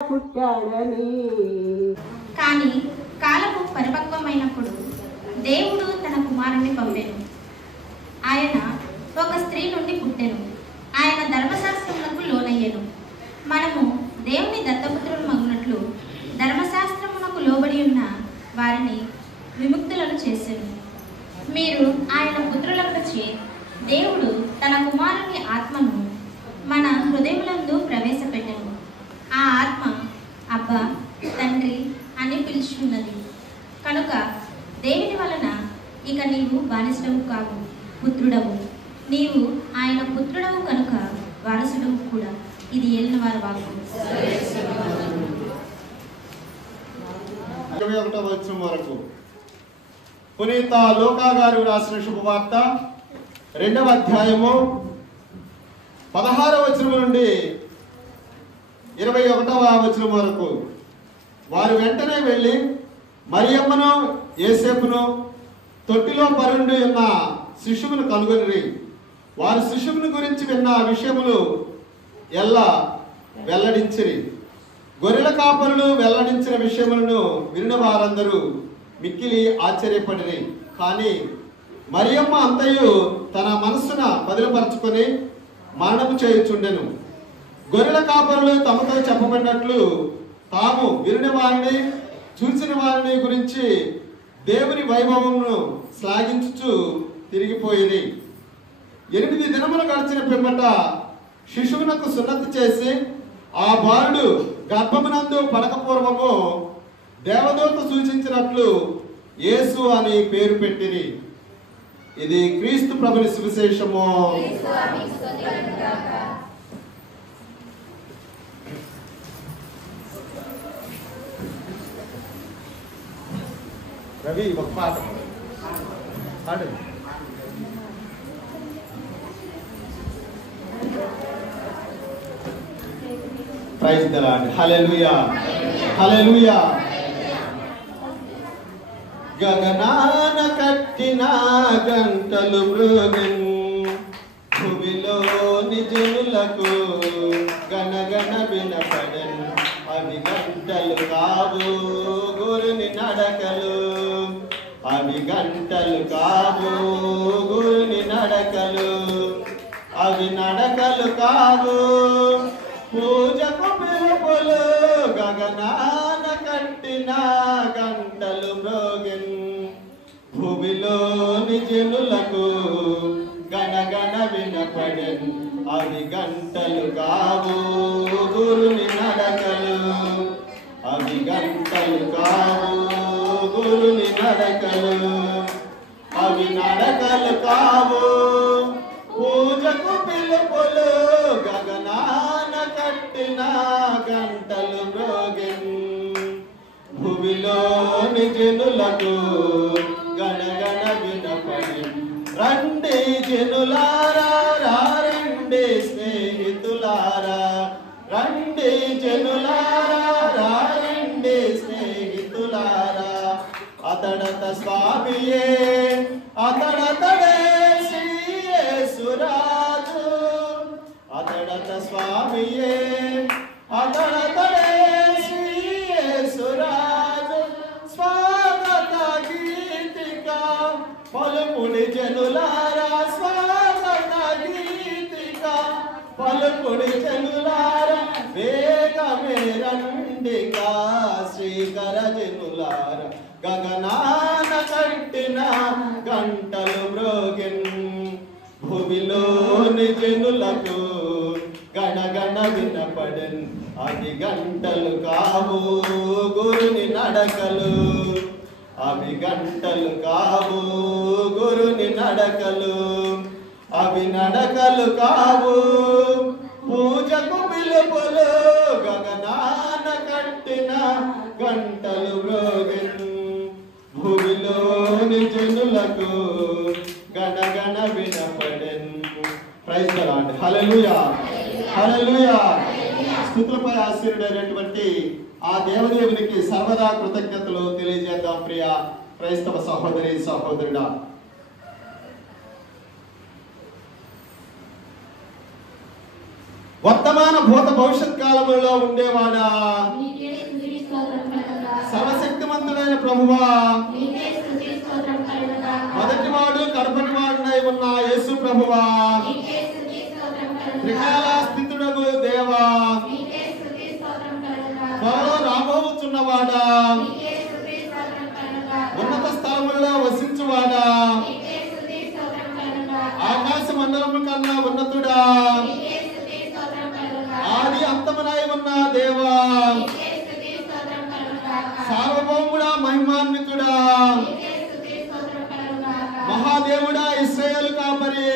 పుట్టాడని. కానీ కాలము పరిపక్వమైనప్పుడు దేవుడు తన కుమారుని పంపెను. ఆయన ఒక స్త్రీ నుండి పుట్టెను. ఆయన ధర్మశాస్త్రమునకు లోనయ్యెను. మనము దేవుని దత్తపుత్రులు మగునట్లు ధర్మశాస్త్రమునకు లోబడి ఉన్న వారిని విముక్తులను చేసెను. మీరు ఆయన పుత్రులకొచ్చి దేవుడు తన కుమారుని ఆత్మను మన హృదయములందు ప్రవేశపెట్టెను. ఆ ఆత్మ అబ్బా తండ్రి అని పిలుచున్నది. కనుక దేవుని వలన ఇక నీవు బానిసడవు కావు, పుత్రుడవు. నీవు ఆయన పుత్రుడవు కనుక వారసుడవు కూడా. ఇది ఏలిన వారి వాక్కు. 21వ వచనం వరకు పునీత లూకా గారు రాసిన శుభవార్త 2వ అధ్యాయము 16వ వచనం నుండి 21వ వచనం వరకు. వారు వెంటనే వెళ్ళి మరియమ్మను యేసేపును తొట్టిలో పరుండి ఉన్న శిశువును కనుగొని వారు శిశువుని గురించి విన్న విషయములు ఎల్లా వెల్లడించిరి. గొర్రెల కాపరులు వెల్లడించిన విషయములను విన్న వారందరూ మిక్కిలి ఆశ్చర్యపడిరి. కానీ మరియమ్మ అంతయు తన మనస్సున బదిలపరచుకొని మరణము చేయుచుండెను. గొర్రెల కాపరులు తమతో చెప్పబడినట్లు తాము విని వారిని చూసిన వారిని గురించి దేవుని వైభవమును శ్లాఘించుచు తిరిగిపోయిరి. 8 దినములు గడిచిన పిమ్మట శిశువునకు సున్నతి చేసి ఆ బాలుడు గర్భమునందు పడకపూర్వము దేవదూత సూచించినట్లు యేసు అని పేరు పెట్టిరి. ఇది క్రీస్తు ప్రభుని సువిశేషము. రవి ఒక పాట పాడు. Praise the Lord. Hallelujah hallelujah. గగనాన కట్టిన గంటలు మృగన్ భూమిలోని జనులకు గనగన వినపడెన్. అవి గంటలు కావు గురుని నడకలు, అవి గంటలు కావు గురుని నడకలు, అవి నడకలు కావు పూజకు పిలుపులు. గగనాన కట్టిన గంటలు మ్రోగెన్ భూమిలోని జనులకు గణగణ వినపడెన్. అవి గంటలు కావు గురుని నడకలు, అవి గంటలు కావు గురుని నడకలు, అవి నడకలు కావు పూజకు పిలుపులు. గగనాన కట్టిన గంటలు మ్రోగెన్ భూమిలోని జనులకు గణగణ వినపడెన్. రండి జనులారా రండి స్నేహితులారా, రండి జనులారా రండి స్నేహితులారా. అతడత స్వామియే అతడతడే శ్రీ యేసురాజు, అతడత స్వామియే అతడతడే శ్రీ యేసురాజు. స్వాగత గీతిక పలుకుడి జనులారా, స్వాగత గీతిక పలుకుడి జనులారా. వేగమే రండిగా శ్రీకర జనులారా. గగనాన కట్టిన గంటలు మ్రోగెన్ భూమిలోని జనులకు గణగణ వినపడెన్. అవి గంటలు కావు గురుని నడకలు, అవి గంటలు కావు గురుని నడకలు, అవి నడకలు కావు పూజకు పిలుపులు. గగనాన కట్టిన గంటలు మ్రోగెన్ భూమిలోని జనులకు గణగణ వినపడెన్. Praise the Lord. Hallelujah hallelujah. స్తుతులపై ఆశీర్వైనటువంటి ఆ దేవదేవునికి సర్వదా కృతజ్ఞతలు తెలియజేద్దాం. ప్రియ క్రైస్తవ సహోదరి సహోదరుడా, వర్తమాన భూత భవిష్యత్ కాలంలో ఉండేవాడా, సర్వశక్తిమంతుడైన ప్రభువా, మొదటివాడు కడపటివాడునై ఉన్న యేసు ప్రభువా, త్రికాల స్థితుడగు దేవా, త్వరలో రాబోతున్నవాడా, ఉన్నత స్థలములలో వసించువాడా, ఆకాశ మండలము కన్నా ఉన్నతుడా, ఆది అంతమునై ఉన్న దేవా, సార్వభౌముడా, మహిమాన్వితుడా, మహాదేవుడా, ఇశ్రాయేలు కాపరి,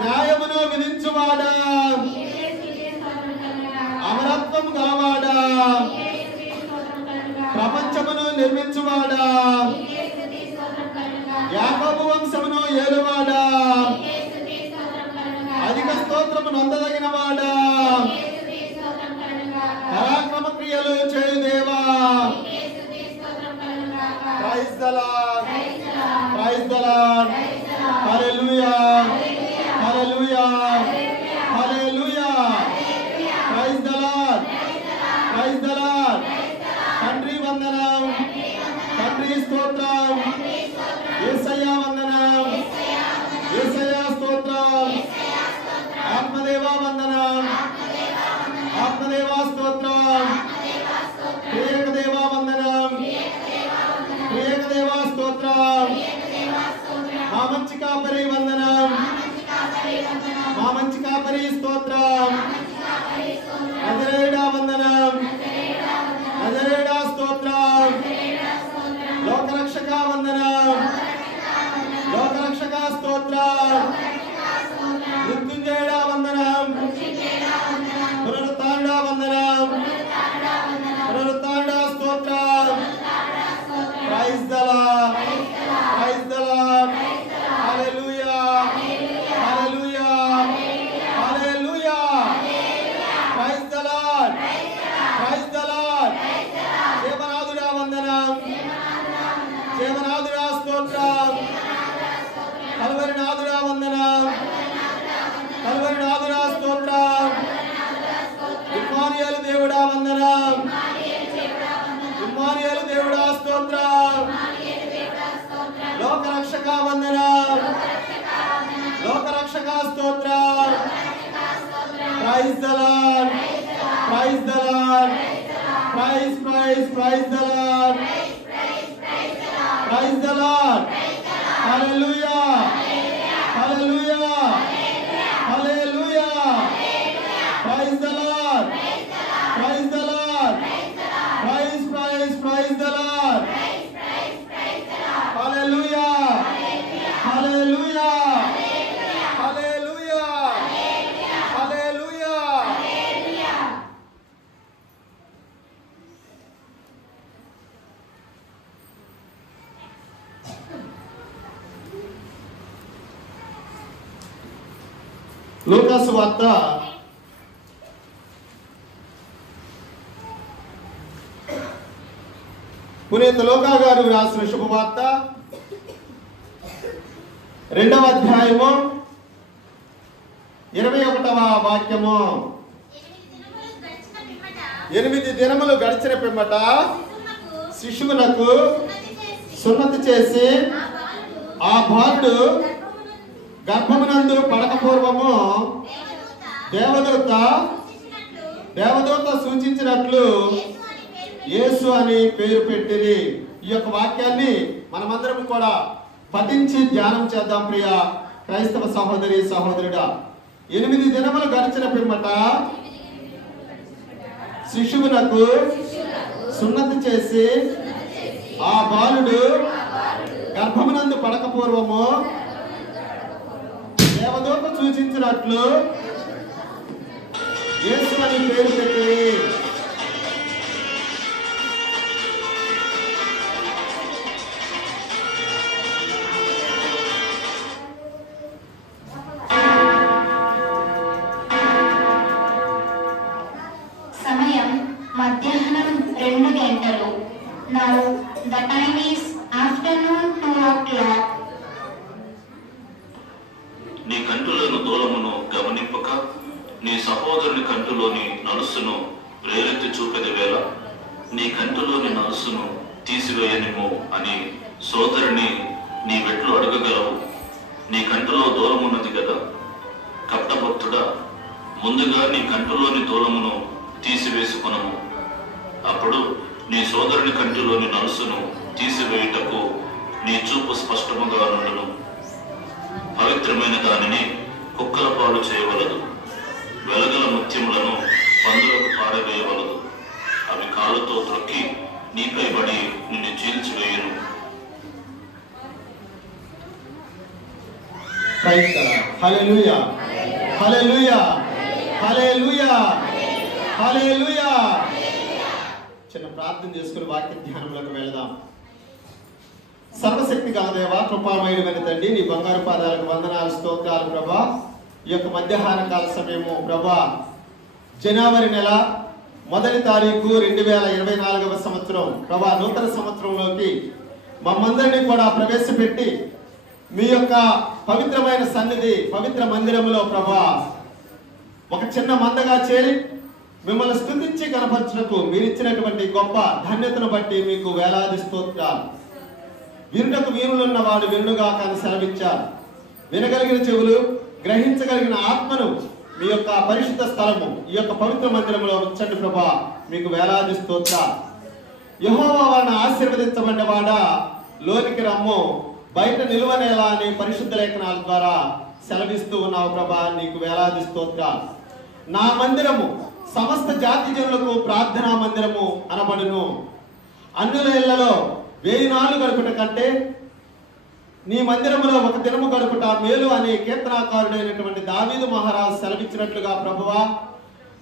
న్యాయమును విధించువాడా, అమరత్వం గలవాడా, ప్రపంచమును నిర్మించువాడా, యాకోబు వంశమును ఏలువాడా, అధిక స్తోత్రము నొందదగిన వాడా, పరాక్రమ క్రియలు చేయు దేవా. Praise the Lord, praise the Lord, hallelujah, hallelujah, hallelujah, praise the Lord, praise the Lord. తండ్రి వందనం, తండ్రి స్తోత్రం, యేసయ్య వందనం, యేసయ్య స్తోత్రం, ఆత్మదేవా వందనం, ఆత్మదేవా స్తోత్రం, ప్రియకదేవా వందనం, ప్రియకదేవా స్తోత్రం, మా మంచి కాపరి వందనం, మా మంచి కాపరి స్తోత్రం, నజరేయుడా వందనం, నజరేయుడా స్తోత్రం, లోకరక్షక వందనం, లోకరక్షక స్తోత్రం, మృత్యుంజయుడా వందనం, పునరుత్థానుడా వందనం, పునరుత్థానుడా స్తోత్రం. Praise the Lord, praise the Lord, hallelujah, hallelujah, hallelujah, praise the Lord, praise the Lord. జీవనాథుడా వందనం, జీవనాథుడా స్తోత్రం, కల్వరినాథుడా వందనం, కల్వరినాథుడా స్తోత్రం, ఇమ్మానుయేలు దేవుడా వందనం, ఇమ్మానుయేలు దేవుడా స్తోత్రం, లోకరక్షక వందనం, లోకరక్షక స్తోత్రం. Praise the Lord, praise the Lord, praise praise praise the Lord, praise the Lord, hallelujah, hallelujah, hallelujah, praise the Lord, praise the Lord, praise praise praise the Lord, hallelujah, hallelujah, hallelujah, hallelujah. లూకాసు వార్త 'పునీత లూకా గారు రాసిన శుభవార్త 2వ అధ్యాయము 21వ వాక్యము. 8 దినములు గడిచిన పిమ్మట శిశువునకు సున్నతి చేసి ఆ బాలుడు గర్భమునందు పడక పూర్వము దేవదూత సూచించినట్లు యేసు అని పేరు పెట్టిరి. ఈ యొక్క వాక్యాన్ని మనమందరం కూడా పఠించి ధ్యానం చేద్దాం. ప్రియ క్రైస్తవ సహోదరి సహోదరుడా, 8 దినములు గడిచిన పిమ్మట శిశువునకు సున్నతి చేసి ఆ బాలుడు గర్భమునందు పడక పూర్వము దేవదూత సూచించినట్లు యేసు అని పేరు పెట్టి. సమయం మధ్యాహ్నం 2 గంటలు. Now the time is afternoon 2 o'clock. నీ కంటులను దూలమును గమనించు. వేలెత్తి చూపెద వేళ నీ కంటిలోని నలుసును తీసివేయనిము అని సోదరుని నీ వెట్లు అడగగలవు. నీ కంటిలో దూలమున్నది కదా. కపటభక్తుడా, ముందుగా నీ కంటిలోని దూలమును తీసివేసుకొనము. అప్పుడు నీ సోదరుని కంటిలోని నలుసును తీసివేయుటకు నీ చూపు స్పష్టముగా నుండును. పవిత్రమైన దానిని కుక్కల పాలు చేయవలదు. వెలగల ముత్యములను పందులకు పారవేయవలదు. అవి కాళ్ళతో త్రొక్కి నీపై పడి నిన్ను చీల్చివేయును. హల్లెలూయా, హల్లెలూయా, హల్లెలూయా, హల్లెలూయా. చిన్న ప్రార్థన చేసుకుని వాక్య ధ్యానంలోకి వెళదాం. సర్వశక్తి గల దేవా, కృపామయుడైన తండ్రి, నీ బంగారు పాదాలకు వందనాలు, స్తోత్రాలు ప్రభా. ఈ యొక్క మధ్యాహ్న కాల సమయము ప్రభా, జనవరి నెల 1వ తారీఖు 2024వ సంవత్సరం ప్రభా, నూతన సంవత్సరంలోకి మమ్మందరినీ కూడా ప్రవేశపెట్టి మీ యొక్క పవిత్రమైన సన్నిధి, పవిత్ర మందిరంలో ప్రభా ఒక చిన్న మందగా చేరి మిమ్మల్ని స్తుతించి కనపరచుటకు మీరు ఇచ్చినటువంటి గొప్ప ధన్యతను బట్టి మీకు వేలాది స్తోత్రాలు. వినుటకు వీరులున్న వాడు వినుగా కానీ సెలవిచ్చారు. వినగలిగిన చెవులు, గ్రహించగలిగిన ఆత్మను మీ యొక్క పరిశుద్ధ స్థలము, ఈ యొక్క పవిత్ర మందిరంలో ఉంచండి ప్రభా. మీకు వేలాది స్తోత్రాలు. యెహోవా వారిని ఆశీర్వదించబడిన వాడా, లోనికి రమ్ము, బయట నిలువనేలా అని పరిశుద్ధ లేఖనాల ద్వారా సెలవిస్తూ ఉన్నావు ప్రభా. నీకు వేలాది స్తోత్రాలు. నా మందిరము సమస్త జాతి జనులకు ప్రార్థనా మందిరము అనబడును. అన్యుల ఇళ్లలో 1000 నాళ్ళు గడుపుట కంటే నీ మందిరములో ఒక దినము గడుపుట మేలు అని కీర్తనాకారుడైనటువంటి దావీదు మహారాజు సెలవిచ్చినట్లుగా ప్రభువా,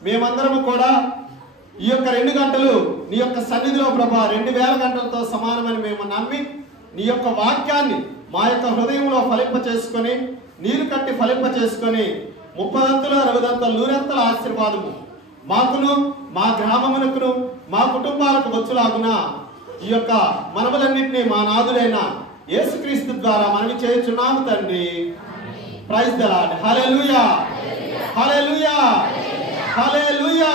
మేమందరము కూడా ఈ యొక్క 2 గంటలు నీ యొక్క సన్నిధిలో ప్రభా 2000 గంటలతో సమానమని మేము నమ్మి నీ యొక్క వాక్యాన్ని మా యొక్క హృదయంలో ఫలింప చేసుకొని, నీరు కట్టి ఫలింప చేసుకొని 30 అంతలు 60 అంతలు 100 అంతల ఆశీర్వాదము మాకును, మా గ్రామమునకును, మా కుటుంబాలకు వచ్చులాగున ఈ యొక్క మనవులన్నింటినీ మా నాథుడైన యేసుక్రీస్తు ద్వారా మనవి చేయుచున్నాము తండ్రి. Praise the Lord. Hallelujah, hallelujah, hallelujah,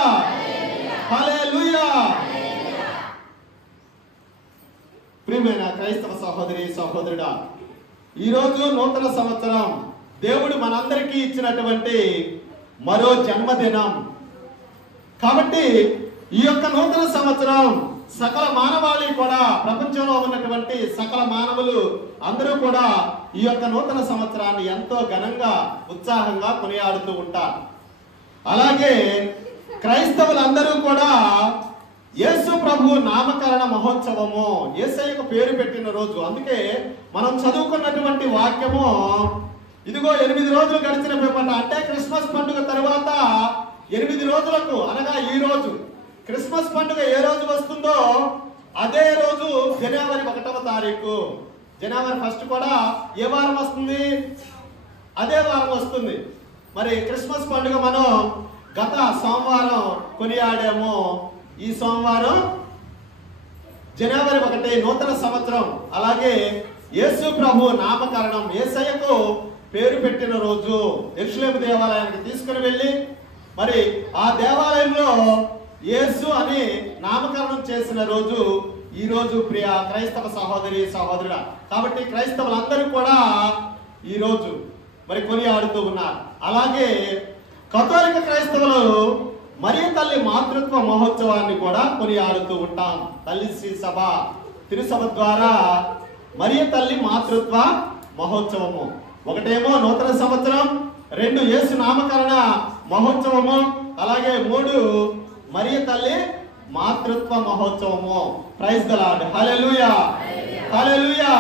hallelujah. ప్రియమైన క్రైస్తవ సహోదరి సహోదరుడా, ఈరోజు నూతన సంవత్సరం దేవుడు మనందరికీ ఇచ్చినటువంటి మరో జన్మదినం. కాబట్టి ఈ యొక్క నూతన సంవత్సరం సకల మానవాళి కూడా, ప్రపంచంలో ఉన్నటువంటి సకల మానవులు అందరూ కూడా ఈ యొక్క నూతన సంవత్సరాన్ని ఎంతో ఘనంగా ఉత్సాహంగా కొనియాడుతూ ఉంటారు. అలాగే క్రైస్తవులందరూ కూడా యేసు ప్రభు నామకరణ మహోత్సవము, యేసయ్యకు పేరు పెట్టిన రోజు. అందుకే మనం చదువుకున్నటువంటి వాక్యము, ఇదిగో 8 రోజులు గడిచిన పిమ్మట, అంటే క్రిస్మస్ పండుగ తర్వాత 8 రోజులకు, అనగా ఈ రోజు క్రిస్మస్ పండుగ ఏ రోజు వస్తుందో అదే రోజు జనవరి 1వ తారీఖు. జనవరి 1 కూడా ఏ వారం వస్తుంది? అదే వారం వస్తుంది. మరి క్రిస్మస్ పండుగ మనం గత సోమవారం కొనియాడాము. ఈ సోమవారం జనవరి 1 నూతన సంవత్సరం. అలాగే యేసు ప్రభు నామకరణం, యేసయ్యకు పేరు పెట్టిన రోజు. యెరూషలేము దేవాలయానికి తీసుకుని వెళ్ళి మరి ఆ దేవాలయంలో యేసు అని నామకరణం చేసిన రోజు ఈ రోజు. ప్రియ క్రైస్తవ సహోదరి సహోదరుడా, కాబట్టి క్రైస్తవులందరూ కూడా ఈ రోజు మరి కొనియాడుతూ ఉన్నారు. అలాగే కథోలిక క్రైస్తవులు మరియ తల్లి మాతృత్వ మహోత్సవాన్ని కూడా కొనియాడుతూ ఉంటాం. తల్లి శ్రీ సభ తిరుసభ ద్వారా మరియ తల్లి మాతృత్వ మహోత్సవము. ఒకటేమో నూతన సంవత్సరం, 2 యేసు నామకరణ మహోత్సవము, అలాగే 3 మరియ తల్లి మాతృత్వ మహోత్సవము. Praise the Lord. Hallelujah, hallelujah.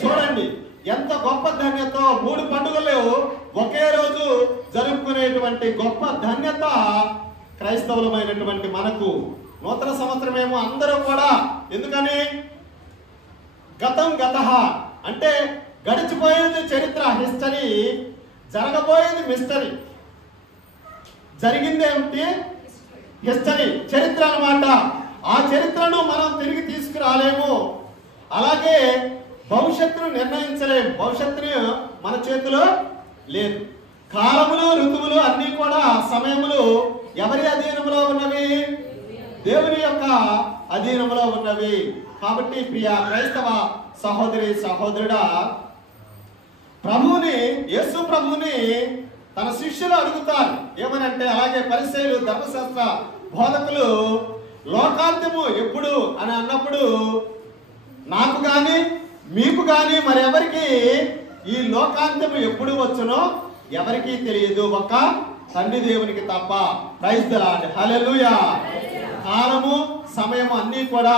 చూడండి ఎంత గొప్ప ధన్యతో 3 పండుగలు ఒకే రోజు జరుపుకునేటువంటి గొప్ప ధన్యత క్రైస్తవులమైనటువంటి మనకు. నూతన సంవత్సరం ఏమో అందరూ కూడా, ఎందుకని గతం గతః అంటే గడిచిపోయేది చరిత్ర, హిస్టరీ, జరగబోయేది మిస్టరీ. జరిగిందేమిటి? హిస్టరీ, చరిత్ర అన్నమాట. ఆ చరిత్రను మనం తిరిగి తీసుకురాలేము. అలాగే భవిష్యత్తును నిర్ణయించలేము. భవిష్యత్తును మన చేతిలో లేదు. కాలములు, ఋతువులు అన్నీ కూడా, సమయములు ఎవరి అధీనంలో ఉన్నవి? దేవుని యొక్క అధీనంలో ఉన్నవి. కాబట్టి ప్రియ క్రైస్తవ సహోదరి సహోదరుడా, ప్రభువుని, యేసు ప్రభువుని తన శిష్యులు అడుగుతారు ఏమనంటే, అలాగే పరిసయ్యులు, ధర్మశాస్త్ర బోధకులు లోకాంత్యము ఎప్పుడు అని అన్నప్పుడు, నాకు గాని మీకు గాని మరెవరికి ఈ లోకాంత్యము ఎప్పుడు వచ్చునో ఎవరికీ తెలియదు, ఒక్క తండ్రి దేవునికి తప్ప. ప్రైజ్ ది లార్డ్, హల్లెలూయా. కాలము సమయము అన్నీ కూడా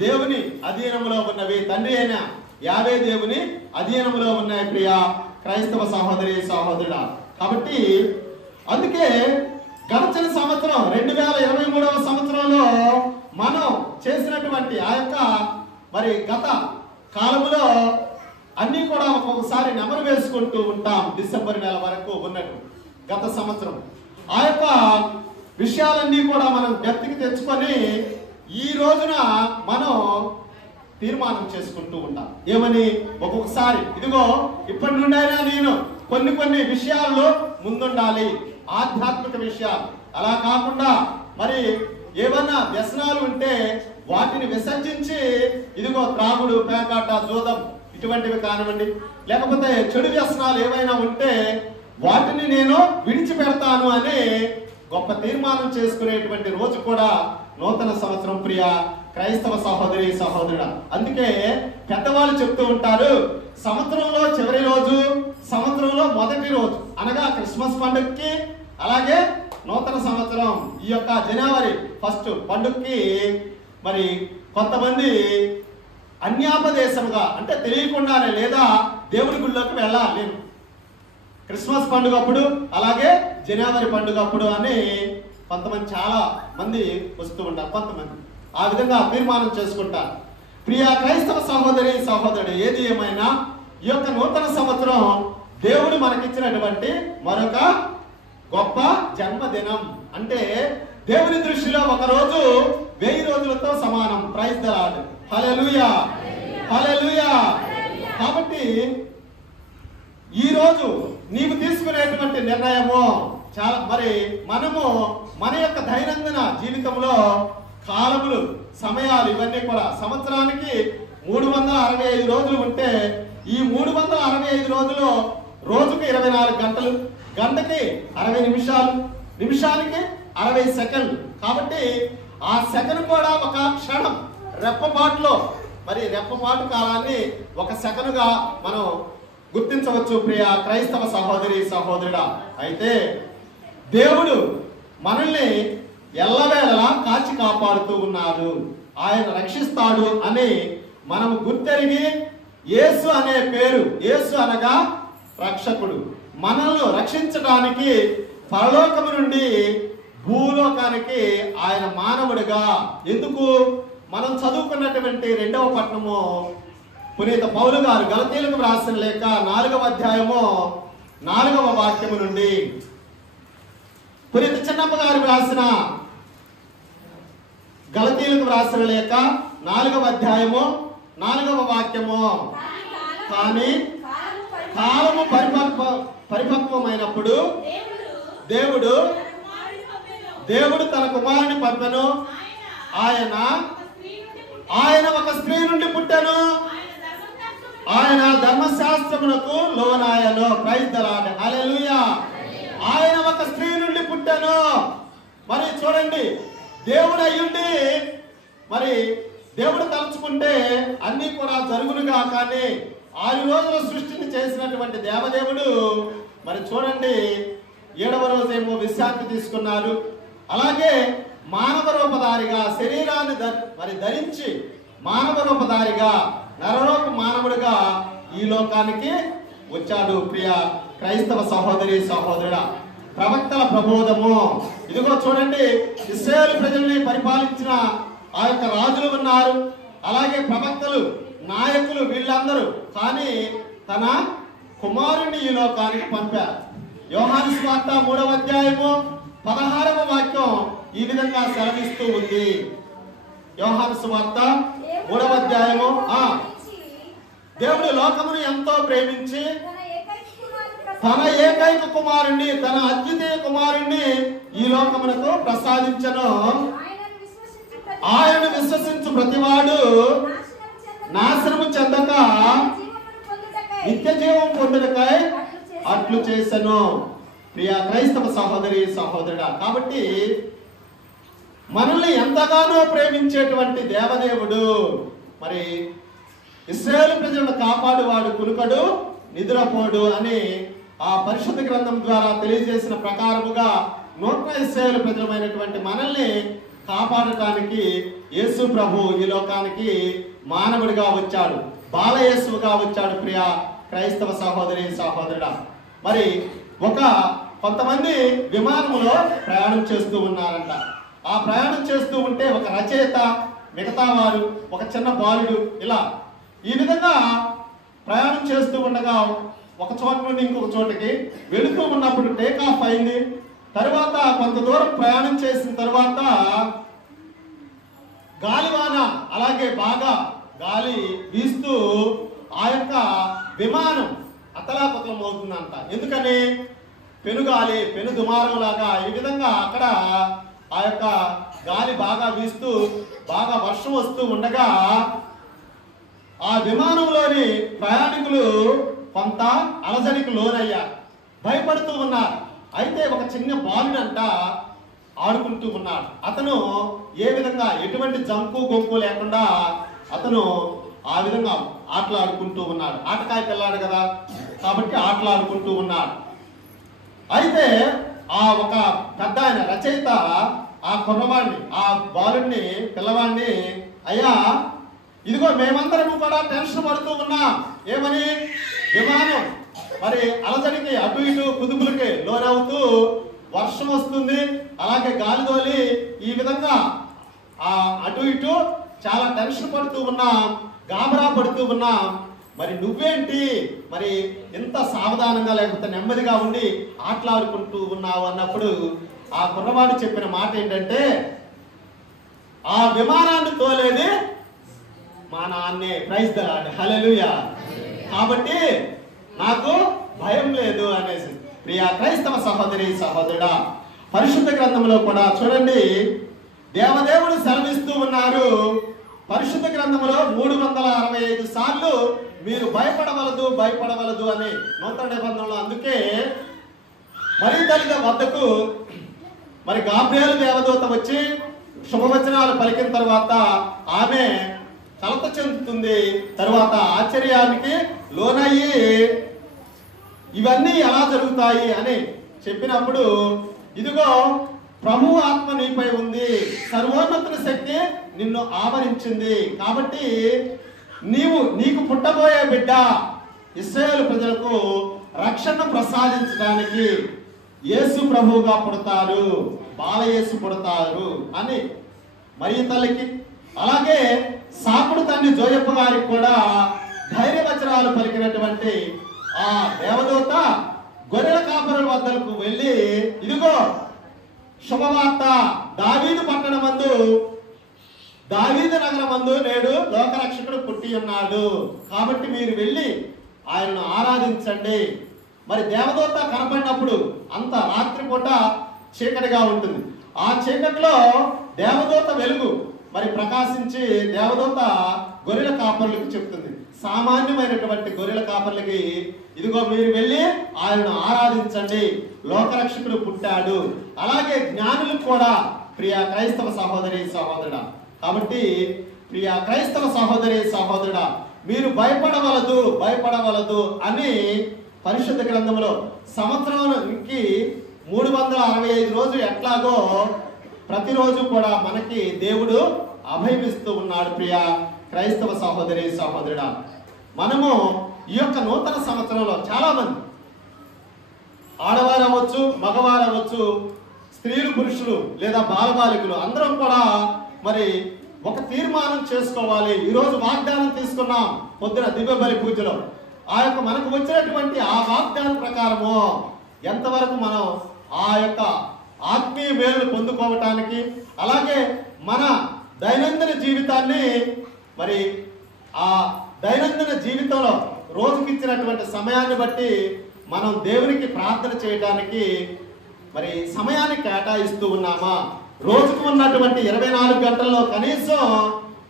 దేవుని అధీనంలో ఉన్నవి. తండ్రి అయిన యావే దేవుని అధీనంలో ఉన్నాయి ప్రియ క్రైస్తవ సహోదరి సహోదరుడా. కాబట్టి అందుకే గడిచిన సంవత్సరం 2023వ సంవత్సరంలో మనం చేసినటువంటి ఆ యొక్క మరి గత కాలంలో అన్నీ కూడా ఒక్కొక్కసారి నెమరు వేసుకుంటూ ఉంటాం. డిసెంబర్ నెల వరకు ఉన్నట్టు గత సంవత్సరం ఆ యొక్క విషయాలన్నీ కూడా మనం జ్ఞప్తికి తెచ్చుకొని ఈ రోజున మనం తీర్మానం చేసుకుంటూ ఉంటాం. ఏమని? ఒక్కొక్కసారి ఇదిగో ఇప్పటి నుండైనా నేను కొన్ని విషయాల్లో ముందుండాలి, ఆధ్యాత్మిక విషయాలు. అలా కాకుండా మరి ఏమన్నా వ్యసనాలు ఉంటే వాటిని విసర్జించి, ఇదిగో త్రాగుడు, పేకాట, జూదం ఇటువంటివి కానివ్వండి, లేకపోతే చెడు వ్యసనాలు ఏవైనా ఉంటే వాటిని నేను విడిచిపెడతాను అని గొప్ప తీర్మానం చేసుకునేటువంటి రోజు కూడా నూతన సంవత్సరం ప్రియ క్రైస్తవ సహోదరి సహోదరుడా. అందుకే పెద్దవాళ్ళు చెప్తూ ఉంటారు, సంవత్సరంలో చివరి రోజు, సంవత్సరంలో మొదటి రోజు అనగా క్రిస్మస్ పండుగకి, అలాగే నూతన సంవత్సరం ఈ యొక్క జనవరి 1 పండుగకి మరి కొంతమంది అన్యాపదేశంగా, అంటే తెలియకుండానే, లేదా దేవుడి గుళ్ళోకి వెళ్ళాలి క్రిస్మస్ పండుగ అప్పుడు, అలాగే జనవరి పండుగ అప్పుడు అని కొంతమంది, చాలా మంది వస్తూ ఉంటారు. కొంతమంది ఆ విధంగా తీర్మానం చేసుకుంటారు. ప్రియ క్రైస్తవ సహోదరి సహోదరుడు, ఏది ఏమైనా ఈ యొక్క నూతన సంవత్సరం దేవుడు మనకిచ్చినటువంటి మరొక గొప్ప జన్మదినం. అంటే దేవుని దృష్టిలో ఒక రోజు 1000 రోజులతో సమానం. ప్రైజ్ ది లార్డ్, హల్లెలూయా, హల్లెలూయా. కాబట్టి ఈ రోజు నీవు తీసుకునేటువంటి నిర్ణయము చాలా, మరి మనము మన యొక్క దైనందిన జీవితంలో కాలములు, సమయాలు ఇవన్నీ కూడా సంవత్సరానికి 365 రోజులు ఉంటే, ఈ 365 రోజులు రోజుకి 24 గంటలు, గంటకి 60 నిమిషాలు, నిమిషానికి 60 సెకండ్లు. కాబట్టి ఆ సెకండ్ కూడా ఒక క్షణం, రెప్పపాటులో, మరి రెప్పపాటు కాలాన్ని ఒక సెకండ్గా మనం గుర్తించవచ్చు ప్రియ క్రైస్తవ సహోదరి సహోదరుడా. అయితే దేవుడు మనల్ని ఎల్లవేళలా కాచి కాపాడుతూ ఉన్నాడు, ఆయన రక్షిస్తాడు అని మనము గుర్తెరిగి, యేసు అనే పేరు, యేసు అనగా రక్షకుడు, మనల్ని రక్షించడానికి పరలోకము నుండి భూలోకానికి ఆయన మానవుడిగా, ఎందుకు మనం చదువుకున్నటువంటి 2వ పట్టణము పునీత పౌలు గారు గలతీయులకు రాసిన లేఖ 4వ అధ్యాయము 4వ వాక్యము నుండి, పునీత చిన్నప్ప గారు రాసిన గలతీయులకు రాసిన లేఖ 4వ అధ్యాయము 4వ వాక్యము, కానీ కాలము పరిపక్వమైనప్పుడు దేవుడు తన కుమారుని పంపెను, ఆయన ఒక స్త్రీ నుండి పుట్టెను, ఆయన ధర్మశాస్త్రమునకు లోనాయను. ప్రైజ్ ది లార్డ్, హల్లెలూయా. ఆయన ఒక స్త్రీ నుండి పుట్టెను. మరి చూడండి, దేవుడు అయ్యుండి, మరి దేవుడు తలుచుకుంటే అన్నీ కూడా జరుగునుగా. కానీ 6 రోజుల సృష్టిని చేసినటువంటి దేవదేవుడు మరి చూడండి, 7వ రోజేమో విశ్రాంతి తీసుకున్నారు. అలాగే మానవ రూపధారిగా శరీరాన్ని మరి ధరించి, మానవ రూపధారిగా నరరూప మానవుడిగా ఈ లోకానికి వచ్చాడు. ప్రియ క్రైస్తవ సహోదరి సహోదరుడా, ప్రవక్తల ప్రబోధము, ఇదిగో చూడండి, ఇశ్రాయేలు ప్రజల్ని పరిపాలించిన ఆ యొక్క రాజులు ఉన్నారు, అలాగే ప్రవక్తలు, నాయకులు, వీళ్ళందరూ. కానీ తన కుమారుని ఈ లోకానికి పంపారు. యోహాను సువార్త 3వ అధ్యాయము 16వ వాక్యం ఈ విధంగా సెలవిస్తూ ఉంది. యోహాను సువార్త 3వ అధ్యాయము, దేవుడు లోకమును ఎంతో ప్రేమించి తన ఏకైక కుమారుణ్ణి, తన అద్వితీయ కుమారుణ్ణి ఈ లోకమునకు ప్రసాదించను. ప్రతివాడు నాశనము చెందక నిత్య జీవం పొందుటకై అట్లు చేసెను. ప్రియ క్రైస్తవ సహోదరి సహోదరుడా, కాబట్టి మనల్ని ఎంతగానో ప్రేమించేటువంటి దేవదేవుడు మరి ఇశ్రాయేలు ప్రజలను కాపాడువాడు, కునుకడు నిద్రపోడు అని ఆ పరిశుద్ధ గ్రంథం ద్వారా తెలియజేసిన ప్రకారముగా నూతన ఇశ్రాయేలు ప్రజలమైనటువంటి మనల్ని కాపాడటానికి యేసు ప్రభు ఈ లోకానికి మానవుడిగా వచ్చాడు, బాలయేసుగా వచ్చాడు. ప్రియ క్రైస్తవ సహోదరి సహోదరుడా, మరి కొంతమంది విమానంలో ప్రయాణం చేస్తూ ఉన్నారంట. ఆ ప్రయాణం చేస్తూ ఉంటే ఒక రచయిత, మిగతా వారు, ఒక చిన్న బాలుడు ఇలా ఈ విధంగా ప్రయాణం చేస్తూ ఉండగా ఒక చోట నుండి ఇంకొక చోటకి వెళుతూ ఉన్నప్పుడు టేక్ ఆఫ్ అయింది. తర్వాత కొంత దూరం ప్రయాణం చేసిన తర్వాత గాలివాన అలాగే బాగా గాలి వీస్తూ ఆ యొక్క విమానం అతలాకుతలం అవుతుందంట. ఎందుకని? పెనుగాలి, పెను దుమారం లాగా ఈ విధంగా అక్కడ ఆ యొక్క గాలి బాగా వీస్తూ బాగా వర్షం వస్తూ ఉండగా ఆ విమానంలోని ప్రయాణికులు కొంత అలజడికి లోనయ్యారు, భయపడుతూ ఉన్నారు. అయితే ఒక చిన్న బాలుడంట ఆడుకుంటూ ఉన్నాడు. అతను ఏ విధంగా ఎటువంటి జంకు గొంకు లేకుండా అతను ఆ విధంగా ఆటలాడుకుంటూ ఉన్నాడు. ఆటకాయ పిల్లాడు కదా, కాబట్టి ఆటలాడుకుంటూ ఉన్నాడు. అయితే ఆ ఒక పెద్ద ఆయన రచయిత ఆ కుర్రవాడిని, ఆ బాలుడిని, పిల్లవాడిని, అయ్యా ఇదిగో మేమందరము కూడా టెన్షన్ పడుతూ ఉన్నాం. ఏమని? విమానం మరి అలజడికి అటు ఇటు కుదుపులకి లోనవుతూ వర్షం వస్తుంది, అలాగే గాలిదోలి ఈ విధంగా అటు ఇటు చాలా టెన్షన్ పడుతూ ఉన్నాం, గాబరా పడుతూ ఉన్నాం. మరి నువ్వేంటి మరి ఎంత సావధానంగా లేకపోతే నెమ్మదిగా ఉండి ఆటలాడుకుంటూ ఉన్నావు అన్నప్పుడు ఆ కుర్రవాడు చెప్పిన మాట ఏంటంటే, ఆ విమానాన్ని తోలేది మా నాన్నే. ప్రైజ్ ద లార్డ్, హల్లెలూయా. కాబట్టి నాకు భయం లేదు అనేసి. ప్రియ క్రైస్తవ సహోదరి సహోదరుడా, పరిశుద్ధ గ్రంథంలో కూడా చూడండి, దేవదేవుడు సెలవిస్తూ ఉన్నారు. పరిశుద్ధ గ్రంథంలో 365 సార్లు మీరు భయపడవలదు భయపడవలదు అని నూతన నిబంధనలో. అందుకే మరి తల్లి వద్దకు మరి గాబ్రియేలు దేవదూత వచ్చి శుభవచనాలు పలికిన తర్వాత ఆమె కలత చెందుతుంది. తర్వాత ఆశ్చర్యానికి లోనయ్యి ఇవన్నీ ఎలా జరుగుతాయి అని చెప్పినప్పుడు, ఇదిగో ప్రభు ఆత్మ నీపై ఉంది, సర్వోన్నతుని శక్తి నిన్ను ఆవరించింది. కాబట్టి నీకు పుట్టబోయే బిడ్డ ఇశ్రాయేలు ప్రజలకు రక్షణ ప్రసాదించడానికి యేసు ప్రభువుగా పుడతారు, బాలయేసు పుడతారు అని మరి తల్లికి, అలాగే సాకుడు తండ్రి జోయప్ప గారికి కూడా ధైర్యవచనాలు పలికినటువంటి ఆ దేవదూత గొర్రెల కాపరుల వద్దకు వెళ్ళి, ఇదిగో శుభవార్త, దావీదు పట్టణమందు, దావీదు నగరమందు నేడు లోకరక్షకుడు పుట్టి ఉన్నాడు, కాబట్టి మీరు వెళ్ళి ఆయనను ఆరాధించండి. మరి దేవదూత కనపడినప్పుడు అంత రాత్రిపూట చీకటిగా ఉంటుంది. ఆ చీకటిలో దేవదూత వెలుగు మరి ప్రకాశించి దేవదూత గొర్రెల కాపర్లకు చెప్తుంది, సామాన్యమైనటువంటి గొర్రెల కాపర్లకి, ఇదిగో మీరు వెళ్ళి ఆయనను ఆరాధించండి, లోకరక్షకుడు పుట్టాడు. అలాగే జ్ఞానులకు కూడా, ప్రియ క్రైస్తవ సహోదరి సహోదరుడా, కాబట్టి ప్రియ క్రైస్తవ సహోదరి సహోదరుడా, మీరు భయపడవలదు భయపడవలదు అని పరిశుద్ధ గ్రంథంలో సంవత్సరానికి 365 రోజులు ఎట్లాగో ప్రతిరోజు కూడా మనకి దేవుడు అభయమిస్తూ ఉన్నాడు. ప్రియ క్రైస్తవ సహోదరి సహోదరుడా, మనము ఈ యొక్క నూతన సంవత్సరంలో చాలా మంది, ఆడవారు అవ్వచ్చు, మగవారు అవ్వచ్చు, స్త్రీలు పురుషులు లేదా బాలబాలికలు అందరం కూడా మరి ఒక తీర్మానం చేసుకోవాలి. ఈరోజు వాగ్దానం తీసుకున్నాం పొద్దున దివ్య బలి పూజలో. ఆ యొక్క మనకు వచ్చినటువంటి ఆ వాగ్దానం ప్రకారము ఎంతవరకు మనం ఆ యొక్క ఆత్మీయ మేలు పొందుకోవటానికి, అలాగే మన దైనందిన జీవితాన్ని మరి ఆ దైనందిన జీవితంలో రోజుకిచ్చినటువంటి సమయాన్ని బట్టి మనం దేవునికి ప్రార్థన చేయడానికి మరి సమయాన్ని కేటాయిస్తూ ఉన్నామా? రోజుకు ఉన్నటువంటి 24 గంటల్లో కనీసం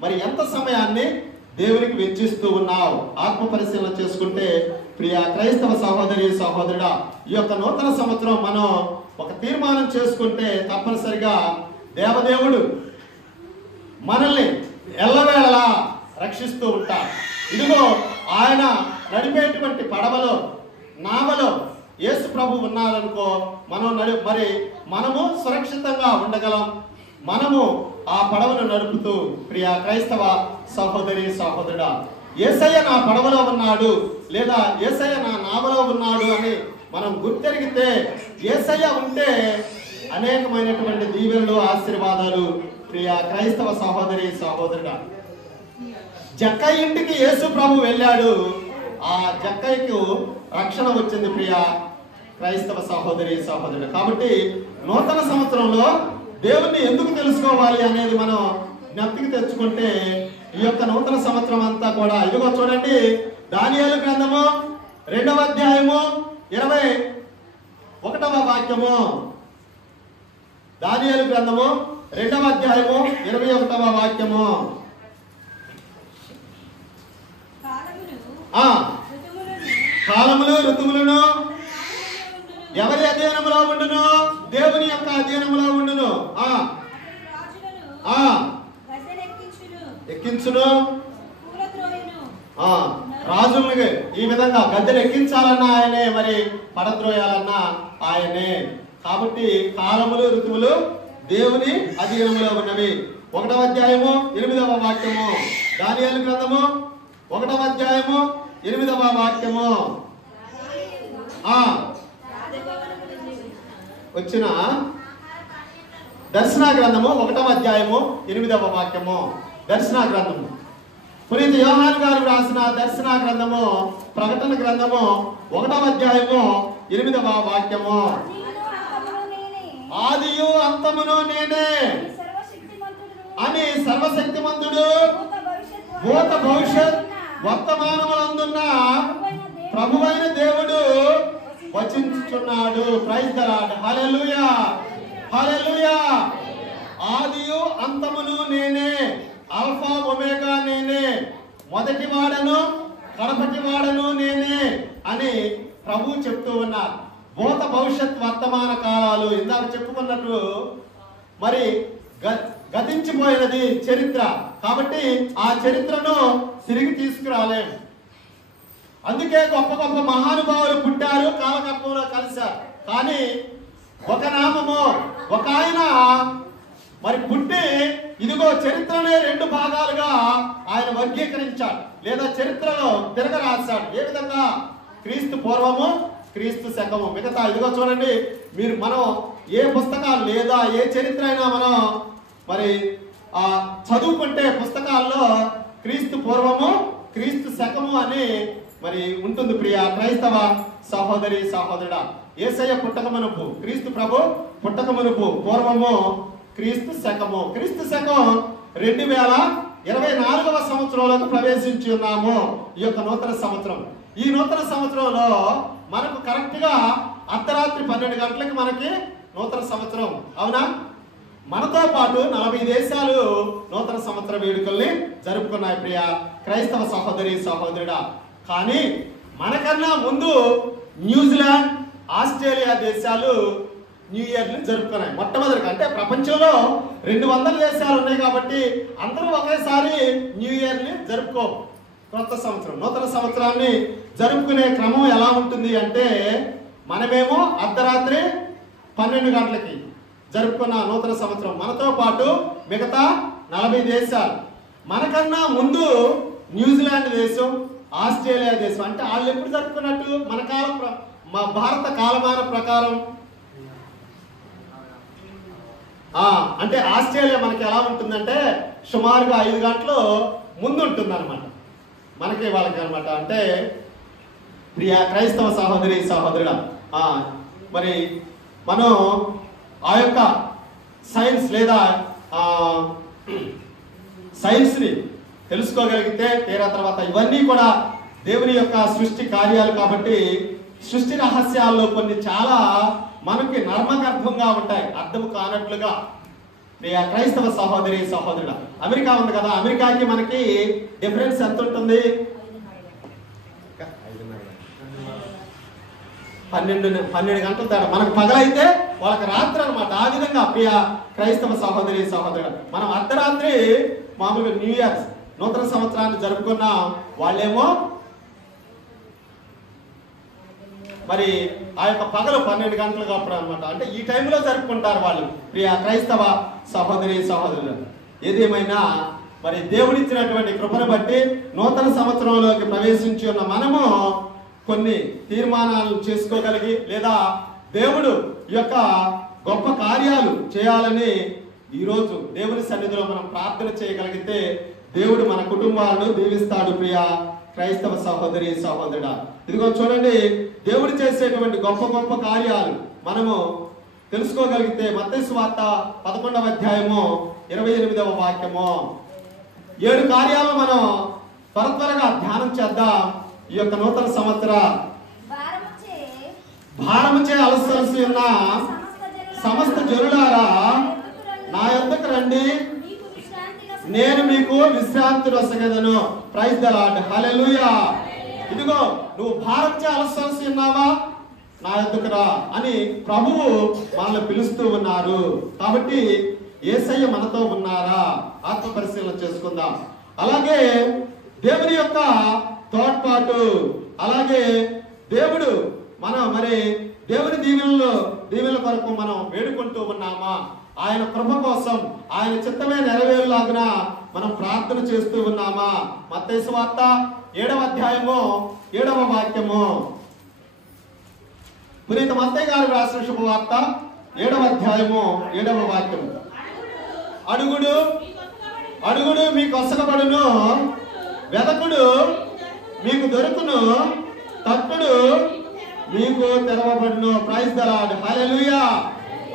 మరి ఎంత సమయాన్ని దేవునికి వెచ్చిస్తూ ఉన్నావు? ఆత్మ పరిశీలన చేసుకుంటే ప్రియ క్రైస్తవ సహోదరి సహోదరుడా, ఈ యొక్క నూతన సంవత్సరం మనం ఒక తీర్మానం చేసుకుంటే తప్పనిసరిగా దేవదేవుడు మనల్ని ఎల్లవేళలా రక్షిస్తూ ఉంటాడు. ఇదిగో ఆయన నడిపేటువంటి పడవలో, నావలో యేసు ప్రభు ఉన్నారనుకో, మనము సురక్షితంగా ఉండగలం. మనము ఆ పడవను నడుపుతూ ప్రియ క్రైస్తవ సహోదరి సహోదరుడా, యేసయ్య నా పడవలో ఉన్నాడు లేదా యేసయ్య నా నావలో ఉన్నాడు అని మనం గుర్తెరిగితే, యేసయ్య ఉంటే అనేకమైనటువంటి దీవెనలు, ఆశీర్వాదాలు. ప్రియ క్రైస్తవ సహోదరి సహోదరుడా, జక్కయ్య ఇంటికి యేసు ప్రభు వెళ్ళాడు. ఆ జక్కయ్యకు రక్షణ వచ్చింది ప్రియ క్రైస్తవ సహోదరి సహోదరుడు. కాబట్టి నూతన సంవత్సరంలో దేవుణ్ణి ఎందుకు తెలుసుకోవాలి అనేది మనం జ్ఞప్తికి తెచ్చుకుంటే, ఈ యొక్క నూతన సంవత్సరం అంతా కూడా ఇదిగో చూడండి, దానియేలు గ్రంథము 2వ అధ్యాయము 21వ వాక్యము. దానియేలు గ్రంథము 2వ అధ్యాయము 21వ వాక్యము. కాలములు ఋతువులను ఎవరి అధ్యయనంలో ఉండును? దేవుని యొక్క అధ్యయనంలో ఉండును. ఎక్కించును. రాజుల్ని ఈ విధంగా గద్దెలు ఎక్కించాలన్నా ఆయనే, మరి పడద్రోయాలన్నా ఆయనే. కాబట్టి కాలములు ఋతువులు దేవుని అధీనంలో ఉన్నవి. 1వ అధ్యాయము 8వ వాక్యము. దానియేలు గ్రంథము 1వ అధ్యాయము 8వ వాక్యము. వచ్చిన దర్శన గ్రంథము 1వ అధ్యాయము 8వ వాక్యము. దర్శన గ్రంథము పునీత యోహాను గారు రాసిన దర్శన గ్రంథము, ప్రకటన గ్రంథము 1వ అధ్యాయము 8వ వాక్యము. ఆదియు అంతమును నేనే అని సర్వశక్తిమంతుడు భూత భవిష్యత్ వర్తమానములందున్న ప్రభువైన దేవుడు వచించుచున్నాడు. Praise the Lord. Hallelujah, hallelujah. ఆదియు అంతమును నేనే, ఆల్ఫా ఒమేగా నేనే, మొదటి వాడను కడపటి వాడను నేనే అని ప్రభు చెప్తూ ఉన్నారు. భూత భవిష్యత్ వర్తమాన కాలాలు ఇందాక చెప్పుకున్నట్టు మరి గతించిపోయినది చరిత్ర. కాబట్టి ఆ చరిత్రను తిరిగి తీసుకురాలేం. అందుకే గొప్ప గొప్ప మహానుభావులు పుట్టారు, కాలకల్పంలో కలిశారు. కానీ ఒక నామము, ఒక ఆయన మరి పుట్టి ఇదిగో చరిత్రనే 2 భాగాలుగా ఆయన వర్గీకరించాడు, లేదా చరిత్రలో తిరగరాశాడు. ఏ విధంగా? క్రీస్తు పూర్వము, క్రీస్తు శకము. మిగతా ఇదిగో చూడండి, మనం ఏ పుస్తకాలు లేదా ఏ చరిత్ర అయినా మనం మరి చదువుకుంటే పుస్తకాల్లో క్రీస్తు పూర్వము, క్రీస్తు శకము అని మరి ఉంటుంది. ప్రియ క్రైస్తవ సహోదరి సహోదరుడా, యేసయ్య పుట్టకమునుపు, క్రీస్తు ప్రభు పుట్టకమునుపు పూర్వము, క్రీస్తు శకము. క్రీస్తు శకం 2024వ సంవత్సరంలోకి ప్రవేశించి ఉన్నాము. ఈ యొక్క నూతన సంవత్సరం, ఈ నూతన సంవత్సరంలో మనకు కరెక్ట్ గా అర్ధరాత్రి 12 గంటలకు మనకి నూతన సంవత్సరం. అవునా? మనతో పాటు 40 దేశాలు నూతన సంవత్సర వేడుకల్ని జరుపుకున్నాయి ప్రియ క్రైస్తవ సహోదరి సహోదరుడా. కానీ మనకన్నా ముందు న్యూజిలాండ్, ఆస్ట్రేలియా దేశాలు న్యూ ఇయర్ ని జరుపుకున్నాయి. మొట్టమొదటిగా అంటే ప్రపంచంలో 200 దేశాలు ఉన్నాయి కాబట్టి అందరూ ఒకేసారి న్యూ ఇయర్ ని జరుపుకో. కొత్త సంవత్సరం, నూతన సంవత్సరాన్ని జరుపుకునే క్రమం ఎలా ఉంటుంది అంటే, మనమేమో అర్ధరాత్రి 12 గంటలకి జరుపుకున్న నూతన సంవత్సరం. మనతో పాటు మిగతా 40 దేశాలు. మనకన్నా ముందు న్యూజిలాండ్ దేశం, ఆస్ట్రేలియా దేశం. అంటే వాళ్ళు ఎప్పుడు జరుపుకున్నట్టు? మా భారత కాలమాన ప్రకారం అంటే ఆస్ట్రేలియా మనకి ఎలా ఉంటుందంటే సుమారుగా 5 గంటలు ముందు ఉంటుంది అనమాట మనకి, వాళ్ళకి అనమాట. అంటే ప్రియ క్రైస్తవ సహోదరి సహోదరుడా, మరి మనం ఆ యొక్క సైన్స్ లేదా సైన్స్ని తెలుసుకోగలిగితే తీరా తర్వాత ఇవన్నీ కూడా దేవుని యొక్క సృష్టి కార్యాలు కాబట్టి సృష్టి రహస్యాల్లో కొన్ని చాలా మనకి నర్మగర్భంగా ఉంటాయి, అర్థం కానట్లుగా. ప్రియ క్రైస్తవ సహోదరి సహోదరుడు, అమెరికా ఉంది కదా, అమెరికాకి మనకి డిఫరెన్స్ ఎంత ఉంటుంది? 12 గంటల తేడా. మనకు పగలైతే వాళ్ళకి రాత్రి అనమాట. ఆ విధంగా ప్రియ క్రైస్తవ సహోదరి సహోదరుడు, మనం అర్ధరాత్రి మామూలుగా న్యూ ఇయర్ నూతన సంవత్సరాన్ని జరుపుకున్నాం, వాళ్ళేమో మరి ఆ యొక్క పగలు 12 గంటలకు అప్పుడు అనమాట. అంటే ఈ టైంలో జరుపుకుంటారు వాళ్ళు ప్రియ క్రైస్తవ సహోదరి సహోదరులు. ఏదేమైనా మరి దేవుడిచ్చినటువంటి కృపను బట్టి నూతన సంవత్సరంలోకి ప్రవేశించి ఉన్న మనము కొన్ని తీర్మానాలు చేసుకోగలిగి, లేదా దేవుడు ఈ యొక్క గొప్ప కార్యాలు చేయాలని ఈరోజు దేవుని సన్నిధిలో మనం ప్రార్థన చేయగలిగితే దేవుడు మన కుటుంబాలను దీవిస్తాడు. ప్రియ క్రైస్తవ సహోదరి సహోదరుడా, ఇదిగో చూడండి, దేవుడు చేసేటువంటి గొప్ప గొప్ప కార్యాలు మనము తెలుసుకోగలిగితే మత్తయి సువార్త 11వ అధ్యాయము 28వ వాక్యము, 7 కార్యాలు మనం త్వరగా ధ్యానం చేద్దాం. ఈ యొక్క నూతన సంవత్సర భారముచే అలసలసి ఉన్న సమస్త జనులారా నా యొద్దకు రండి, నేను మీకు విశ్రాంతి నొసగెదను. ప్రైజ్ ది లార్డ్, హల్లెలూయా. ఇదిగో నువ్వు భారంచే అలసలసి ఉన్నావా, నా యొద్దకు రా అని ప్రభువు మనల్ని పిలుస్తూ ఉన్నారు. కాబట్టి యేసయ్య మనతో ఉన్నారా, ఆత్మ పరిశీలన చేసుకుందాం. అలాగే దేవుని యొక్క తోడ్పాటు, అలాగే దేవుడు మరి దేవుని దీవెనల కొరకు మనం వేడుకుంటూ ఉన్నామా, ఆయన కృప కోసం ఆయన చిత్తమే నెరవేరులాగున మనం ప్రార్థన చేస్తూ ఉన్నామా. మత్తయి సువార్త 7వ అధ్యాయము 7వ వాక్యము, పునీత మత్తయి గారు రాసిన శుభవార్త 7వ అధ్యాయము 7వ వాక్యము, అడుగుడు అడుగుడు మీకు ఒసగబడును, వెదకుడు మీకు దొరుకును, తట్టుడు మీకు తెరవబడును. ప్రైజ్ ది లార్డ్, హల్లెలూయా.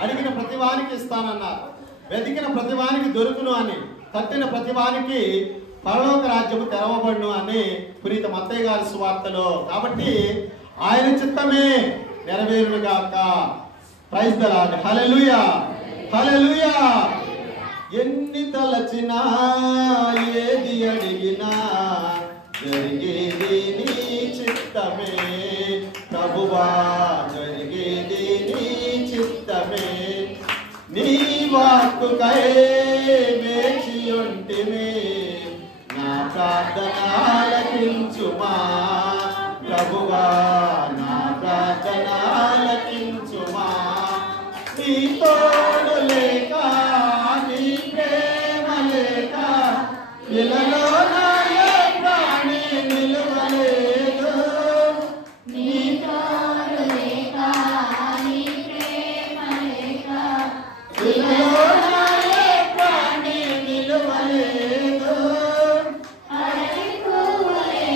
అడిగిన ప్రతి వానికి ఇస్తానన్నారు, వెతికిన ప్రతి వానికి దొరుకును అని, తట్టిన ప్రతి వానికి పరలోక రాజ్యము తెరవబడును అని పునీత మత్తయి గారి సువార్తలో. కాబట్టి ఆయన చిత్తమే నెరవేరును గాక. ప్రైజ్ ది లార్డ్, హల్లెలూయా, హల్లెలూయా. ఎన్ని తలచినా ఏది అడిగినా జరిగేది నీ చిత్తమే ప్రభువా, జరిగేది నీ చిత్తమే. నీ వాక్కుకై వేచియుంటిమి, నా ప్రార్థన ఆలకించుమా ప్రభువా, నా ప్రార్థన ఆలకించుమా. నీ తోడు లేక, నీ ప్రేమ లేక ఇలలో నాయే ప్రాణి నిలువలేదు. నీ తోడు లేక, నీ ప్రేమ లేక ఇలలో నాయే ప్రాణి నిలువలేదు. అడవి పువ్వులే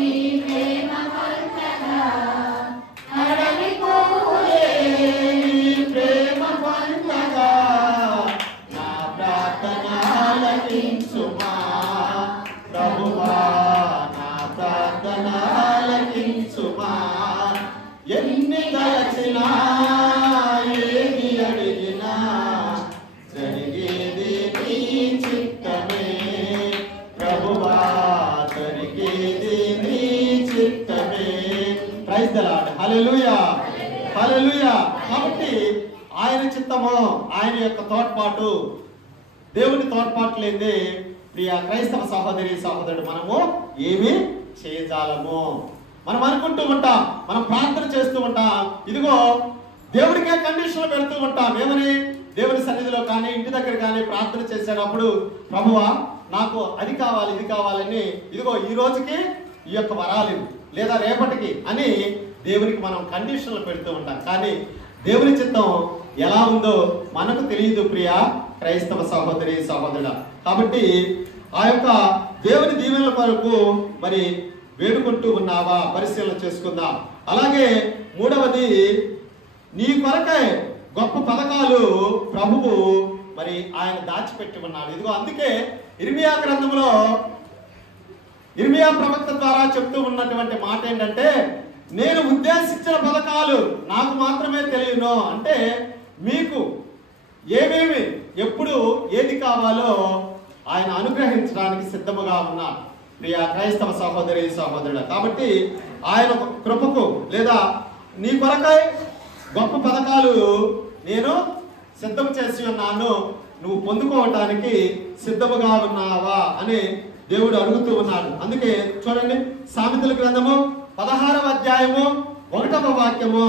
నీ ప్రేమ పొందగా, అడవి పువ్వులే నీ ప్రేమ పొందగా నా ప్రార్థన ఆలకించుమా ప్రభువా, నా ప్రార్థన ఆలకించుమా. ఎన్ని తలచినా ఏది అడిగినా జరిగేది నీ చిత్తమే ప్రభువా, జరిగేది నీ చిత్తమే. ప్రైజ్ ది లార్డ్, హల్లెలూయా, హల్లెలూయా. కాబట్టి ఆయన చిత్తము, ఆయన యొక్క తోడ్పాటు, దేవుని తోడ్పాటు లేదే ప్రియ క్రైస్తవ సహోదరి సహోదరుడు మనము ఏమి చేయజాలము. మనం అనుకుంటూ ఉంటాం, మనం ప్రార్థన చేస్తూ ఉంటాం, ఇదిగో దేవుడికే కండిషన్లు పెడుతూ ఉంటాం. ఏమని? దేవుని సన్నిధిలో కానీ ఇంటి దగ్గర కానీ ప్రార్థన చేసేటప్పుడు ప్రభువా నాకు అది కావాలి ఇది కావాలని, ఇదిగో ఈ రోజుకి ఈ యొక్క వరాలు లేదా రేపటికి అని దేవునికి మనం కండిషన్లు పెడుతూ ఉంటాం. కానీ దేవుని చిత్తం ఎలా ఉందో మనకు తెలియదు ప్రియ క్రైస్తవ సహోదరి సహోదరుడా. కాబట్టి ఆ యొక్క దేవుని దీవెనల కొరకు మరి వేడుకుంటూ ఉన్నావా, పరిశీలన చేసుకుందాం. అలాగే మూడవది, నీ కొరకై గొప్ప పథకాలు ప్రభువు మరి ఆయన దాచిపెట్టి ఉన్నాడు. ఇదిగో అందుకే ఇర్మియా గ్రంథంలో ఇర్మియా ప్రవక్త ద్వారా చెప్తూ ఉన్నటువంటి మాట ఏంటంటే, నేను ఉద్దేశించిన పథకాలు నాకు మాత్రమే తెలియను. అంటే మీకు ఏమేమి ఎప్పుడు ఏది కావాలో ఆయన అనుగ్రహించడానికి సిద్ధముగా ఉన్నారు ప్రియ క్రైస్తవ సహోదరి సహోదరుడు. కాబట్టి ఆయన కృపకు లేదా నీ కొరకై గొప్ప పథకాలు నేను సిద్ధం చేసి ఉన్నాను, నువ్వు పొందుకోవటానికి సిద్ధముగా ఉన్నావా అని దేవుడు అడుగుతూ ఉన్నాడు. అందుకే చూడండి, సామెతల గ్రంథము 16వ అధ్యాయము 1వ వాక్యము,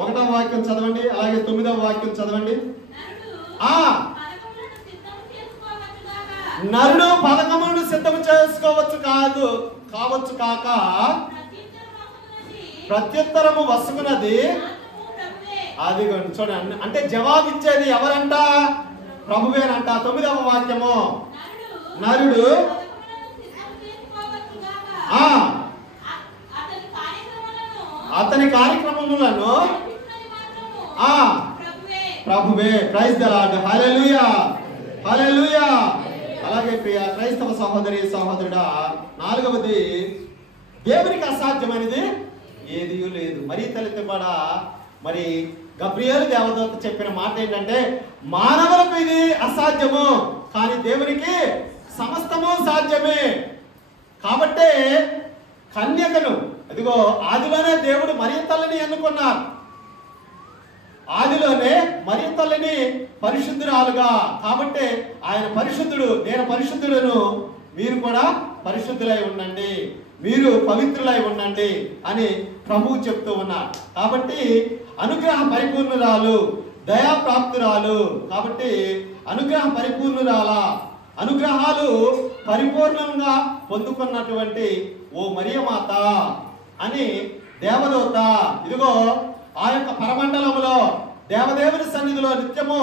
1వ వాక్యం చదవండి, అలాగే 9వ వాక్యం చదవండి. నరుడు పథకములను సిద్ధం చేసుకోవచ్చు కావచ్చు కాక ప్రత్యుత్తరము వసుకున్నది. అది చూడండి, అంటే జవాబిచ్చేది ఎవరంట? ప్రభువేనంట. 9వ వాక్యము, నరుడు అతని కార్యక్రమములను ప్రభువే. Praise the Lord. Hallelujah, hallelujah. అలాగే ప్రియ క్రైస్తవ సహోదరి సహోదరుడా, 4వది, దేవునికి అసాధ్యమైనది ఏదీ లేదు. మరి తల్లితో కూడా మరి గబ్రియేలు దేవదూత చెప్పిన మాట ఏంటంటే, మానవులకు ఇది అసాధ్యము కానీ దేవునికి సమస్తము సాధ్యమే. కాబట్టే కన్యకను, అదిగో ఆదిలోనే దేవుడు మరియ తల్లిని ఎన్నుకున్నారు. ఆదిలోనే మరియ తల్లిని పరిశుద్ధురాలుగా, కాబట్టి ఆయన పరిశుద్ధుడు, నేను పరిశుద్ధులను, మీరు కూడా పరిశుద్ధులై ఉండండి, మీరు పవిత్రులై ఉండండి అని ప్రభువు చెప్తూ ఉన్నారు. కాబట్టి అనుగ్రహ పరిపూర్ణురాలు, దయాప్రాప్తురాలు. కాబట్టి అనుగ్రహ పరిపూర్ణురాల, అనుగ్రహాలు పరిపూర్ణంగా పొందుకున్నటువంటి ఓ మరియమాత అని దేవదూత, ఇదిగో ఆ యొక్క పరమండలములో దేవదేవుని సన్నిధిలో నిత్యము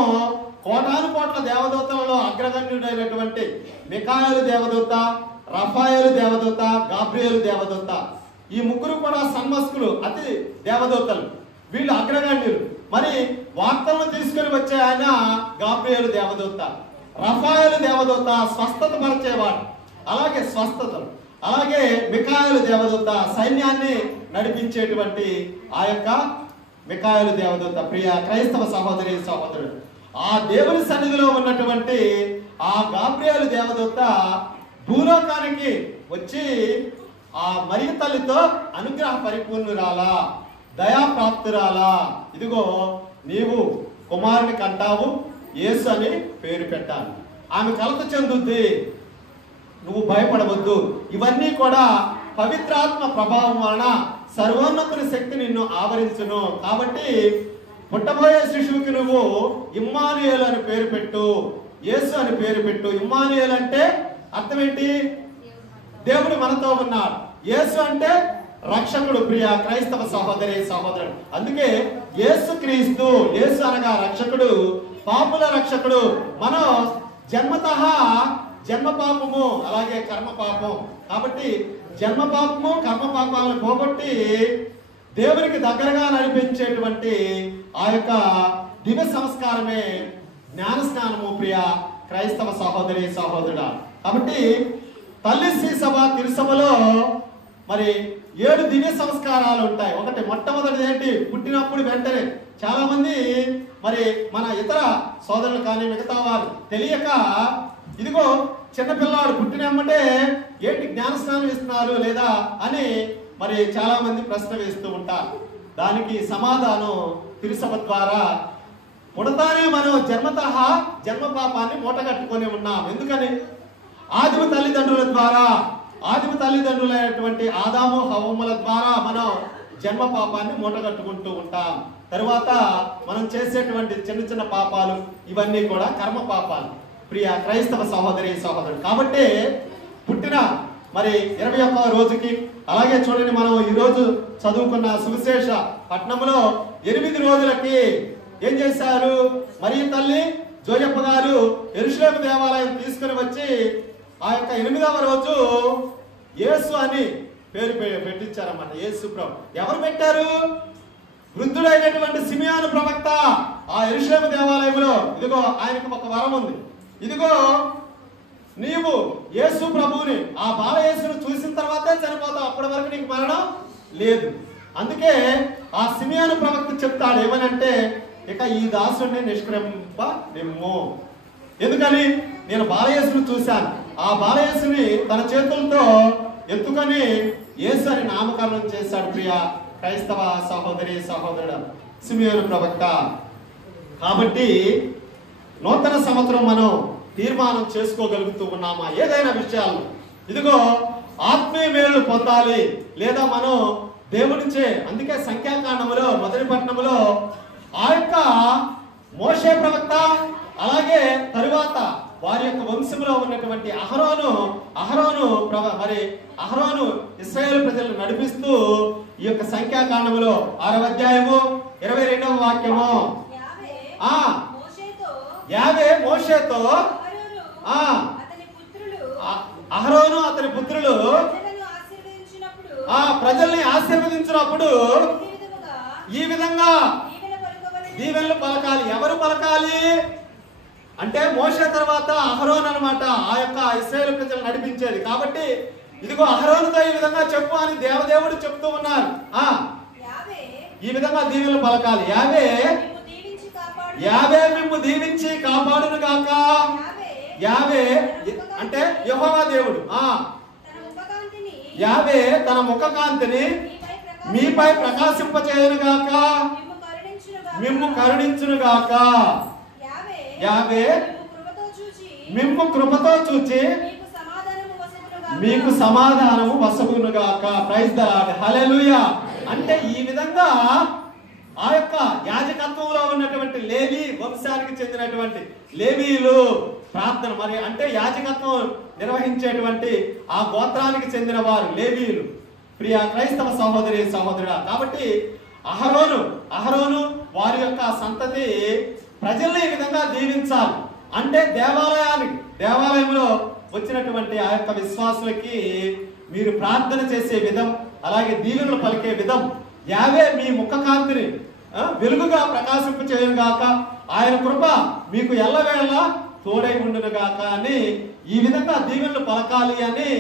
కోటాను కోట్ల దేవదూతలలో అగ్రగణ్యుడైనటువంటి మిఖాయేలు దేవదూత, రఫాయేలు దేవదూత, గాబ్రియేలు దేవదూత, ఈ ముగ్గురు కూడా సన్మస్కులు, అతి దేవదూతలు, వీళ్ళు అగ్రగణ్యులు. మరి వార్తలను తీసుకుని వచ్చే ఆయన గాబ్రియేలు దేవదూత, రఫాయేలు దేవదూత స్వస్థత పరిచేవాడు, అలాగే స్వస్థతలు. అలాగే మిఖాయేలు దేవదూత సైన్యాన్ని నడిపించేటువంటి ఆ యొక్క మిఖాయేలు దేవదూత. ప్రియ క్రైస్తవ సహోదరి సహోదరుడు, ఆ దేవుని సన్నిధిలో ఉన్నటువంటి ఆ గాబ్రియేలు దేవదూత భూలోకానికి వచ్చి ఆ మరియ తల్లితో అనుగ్రహ పరిపూర్ణురాలా, దయాప్రాప్తురాలా, ఇదిగో నీవు కుమారుని కంటావు, యేసు అని పేరు పెట్టాలి, ఆమె కలత చెందుద్ది, నువ్వు భయపడవద్దు. ఇవన్నీ కూడా పవిత్రాత్మ ప్రభావం వలన సర్వోన్నతుని శక్తి నిన్ను ఆవరించును. కాబట్టి పుట్టబోయే శిశువుకి నువ్వు ఇమ్మానుయేలు అని పేరు పెట్టు, యేసు అని పేరు పెట్టు. ఇమ్మానుయేలు అంటే అర్థం ఏంటి? దేవుడు మనతో ఉన్నాడు. యేసు అంటే రక్షకుడు. ప్రియ క్రైస్తవ సహోదరి సహోదరుడు, అందుకే యేసు క్రీస్తు, యేసు అనగా రక్షకుడు, పాపుల రక్షకుడు. మనం జన్మతః జన్మ పాపము, అలాగే కర్మ పాపం. కాబట్టి జన్మ పాపము, కర్మ పాపాలను పోగొట్టి దేవునికి దగ్గరగా నడిపించేటువంటి ఆ యొక్క దివ్య సంస్కారమే జ్ఞాన స్నానము. ప్రియ క్రైస్తవ సహోదరి సహోదరుడా, కాబట్టి తల్లి శ్రీ సభ తిరుసభలో మరి 7 దివ్య సంస్కారాలు ఉంటాయి. ఒకటి మొట్టమొదటిది ఏంటి? పుట్టినప్పుడు వెంటనే చాలా మంది మరి మన ఇతర సోదరులు కానీ మిగతా వారు తెలియక, ఇదిగో చిన్నపిల్లాడు పుట్టినమ్మంటే ఏంటి జ్ఞాన స్నానం ఇస్తున్నారు లేదా అని మరి చాలా మంది ప్రశ్న వేస్తూ ఉంటారు. దానికి సమాధానం తిరుసభ ద్వారా, పుడతానే మనం జన్మతః జన్మ పాపాన్ని మూటగట్టుకొని ఉన్నాం. ఎందుకని? ఆదిమ తల్లిదండ్రుల ద్వారా, ఆదిమ తల్లిదండ్రులైనటువంటి ఆదాము హవ్వముల ద్వారా మనం జన్మ పాపాన్ని మూటగట్టుకుంటూ ఉంటాం. తరువాత మనం చేసేటువంటి చిన్న చిన్న పాపాలు ఇవన్నీ కూడా కర్మ పాపాలు. ప్రియ క్రైస్తవ సహోదరి సహోదరుడు, కాబట్టి పుట్టిన మరి 21వ రోజుకి, అలాగే చూడండి మనం ఈరోజు చదువుకున్న సువిశేష పట్టణంలో 8 రోజులకి ఏం చేశారు? మరియ తల్లి జోయప్ప గారు యెరూషలేము దేవాలయం తీసుకుని వచ్చి ఆ యొక్క 8వ రోజు యేసు అని పేరు పెట్టించారన్నమాట. యేసు ప్రభు. ఎవరు పెట్టారు? వృద్ధుడైనటువంటి సిమియోను ప్రవక్త ఆ యెరూషలేము దేవాలయంలో, ఇదిగో ఆయనకు ఒక వరం ఉంది, ఇదిగో నీవు యేసు ప్రభువుని, ఆ బాల యేసును చూసిన తర్వాతే చనిపోతావు, అప్పటి వరకు నీకు మరణం లేదు. అందుకే ఆ సిమియోను ప్రవక్త చెప్తాడు ఏమనంటే, ఇక ఈ దాసుడిని నిష్క్రమింప నిమ్ము. ఎందుకని? నేను బాలయేసును చూశాను. ఆ బాలయేసుని తన చేతులతో ఎత్తుకొని యేసు అని నామకరణం చేశాడు. ప్రియ క్రైస్తవ సహోదరి సహోదరుడు సిమియోను ప్రవక్త. కాబట్టి నూతన సంవత్సరం మనం తీర్మానం చేసుకోగలుగుతూ ఉన్నామా ఏదైనా విషయాలు? ఇదిగో ఆత్మీయ మేలు పొందాలి, లేదా మనం దేవునిచే, అందుకే సంఖ్యాకాండములో మొదటి పట్టణములో ఆ యొక్క మోషే ప్రవక్త, అలాగే తరువాత వారి యొక్క వంశంలో ఉన్నటువంటి అహరోను ఇశ్రాయేలు ప్రజలను నడిపిస్తూ ఈ యొక్క సంఖ్యాకాండములో 6వ అధ్యాయము 22వ వాక్యము, యావే మోషేతో అహరోను అతని పుత్రులు ప్రజల్ని ఆశీర్వదించినప్పుడు ఈ విధంగా దీవెనలు పలకాలి. ఎవరు పలకాలి అంటే మోషే తర్వాత అహరోను అన్నమాట, ఆ యొక్క ఇశ్రాయేలు ప్రజలు నడిపించేది. కాబట్టి ఇదిగో అహరోనుతో ఈ విధంగా చెప్పు అని దేవదేవుడు చెప్తూ ఉన్నారు. ఈ విధంగా దీవెనలు పలకాలి. యావే మిమ్ము దీవించి కాపాడును గాక. యావే అంటే యెహోవా దేవుడు. యావే తన ముఖకాంతిని మీపై ప్రకాశింపచేయును గాక, మిమ్ము కరుణించును గాక. యావే మిమ్ము కృపతో చూచి మీకు సమాధానము వసగును గాక. ప్రైజ్ ది లార్డ్, హల్లెలూయా. అంటే ఈ విధంగా ఆ యొక్క యాజకత్వంలో ఉన్నటువంటి లేవి వంశానికి చెందినటువంటి లేవీయులు ప్రార్థన, మరి అంటే యాజకత్వం నిర్వహించేటువంటి ఆ గోత్రానికి చెందిన వారు లేవీయులు. ప్రియ క్రైస్తవ సహోదరి సహోదరుడా, కాబట్టి అహరోను వారి యొక్క సంతతి ప్రజల్ని ఈ విధంగా దీవించాలి. అంటే దేవాలయంలో వచ్చినటువంటి ఆ యొక్క విశ్వాసులకి మీరు ప్రార్థన చేసే విధం, అలాగే దీవెనలు పలికే విధం, యావే మీ ముఖకాంతిని వెలుగుగా ప్రకాశింప చేయను గాక, ఆయన కృప మీకు ఎల్లవేళ తోడై ఉండును గాక అని ఈ విధంగా దీవెనలు పలకాలి అని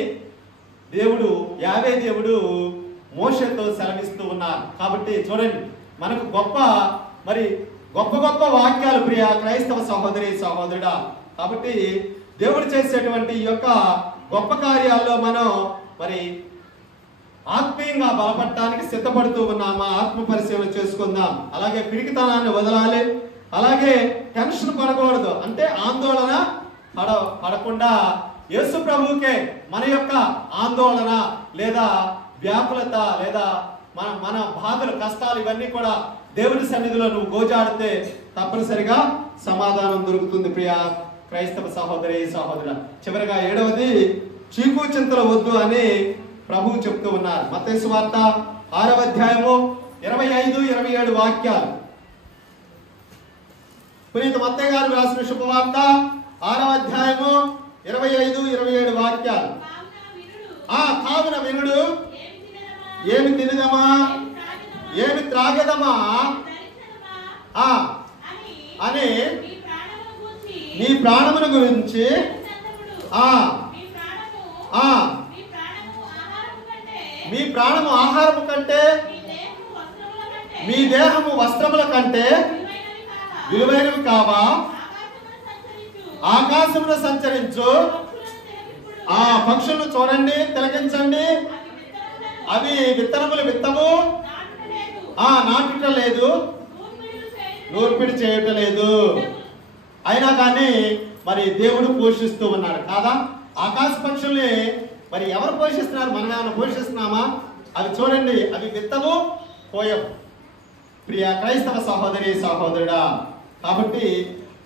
యావే దేవుడు మోషేతో సెలవిస్తూ ఉన్నారు. కాబట్టి చూడండి, మనకు గొప్ప వాక్యాలు ప్రియ క్రైస్తవ సహోదరి సహోదరుడా. కాబట్టి దేవుడు చేసేటువంటి ఈ యొక్క గొప్ప కార్యాల్లో మనం ఆత్మీయంగా బలపడటానికి సిద్ధపడుతూ ఉన్నామా? ఆత్మ పరిశీలన చేసుకుందాం. అలాగే పిరికితనాన్ని వదలాలి, అలాగే టెన్షన్ పడకూడదు. అంటే ఆందోళన పడకుండా యేసు ప్రభువుకే మన యొక్క ఆందోళన లేదా వ్యాకులత లేదా మన బాధలు కష్టాలు ఇవన్నీ కూడా దేవుని సన్నిధిలో నువ్వు గోజాడితే తప్పనిసరిగా సమాధానం దొరుకుతుంది. ప్రియ క్రైస్తవ సహోదరి సహోదర. చివరిగా 7వది చీకు చింతలు వద్దు అని ప్రభువు చెప్తూ ఉన్నారు. మత్తయి సువార్త 6వ అధ్యాయము 25-27 వాక్యాలు. పునీత మత్తయి గారు రాసిన శుభవార్త 6వ అధ్యాయము 25-27 వాక్యాలు. కావున వినుడు, ఏమి తినదమా, ఏమి త్రాగదమా అని నీ ప్రాణమును గురించి మీ ప్రాణము ఆహారము కంటే మీ దేహము వస్త్రముల కంటే విలువైనవి కావా? ఆకాశమును సంచరించు ఆ పక్షులను చూడండి, తిలకించండి. అవి విత్తనములు విత్తము, నాటుట లేదు, నూర్పిడి చేయటం లేదు, అయినా కానీ దేవుడు పోషిస్తూ ఉన్నాడు కాదా? ఆకాశ పక్షుల్ని ఎవరు పోషిస్తున్నారు? మనం ఏమైనా పోషిస్తున్నామా? అవి చూడండి, అవి విత్తము పోయవు. ప్రియ క్రైస్తవ సహోదరి సహోదరుడా, కాబట్టి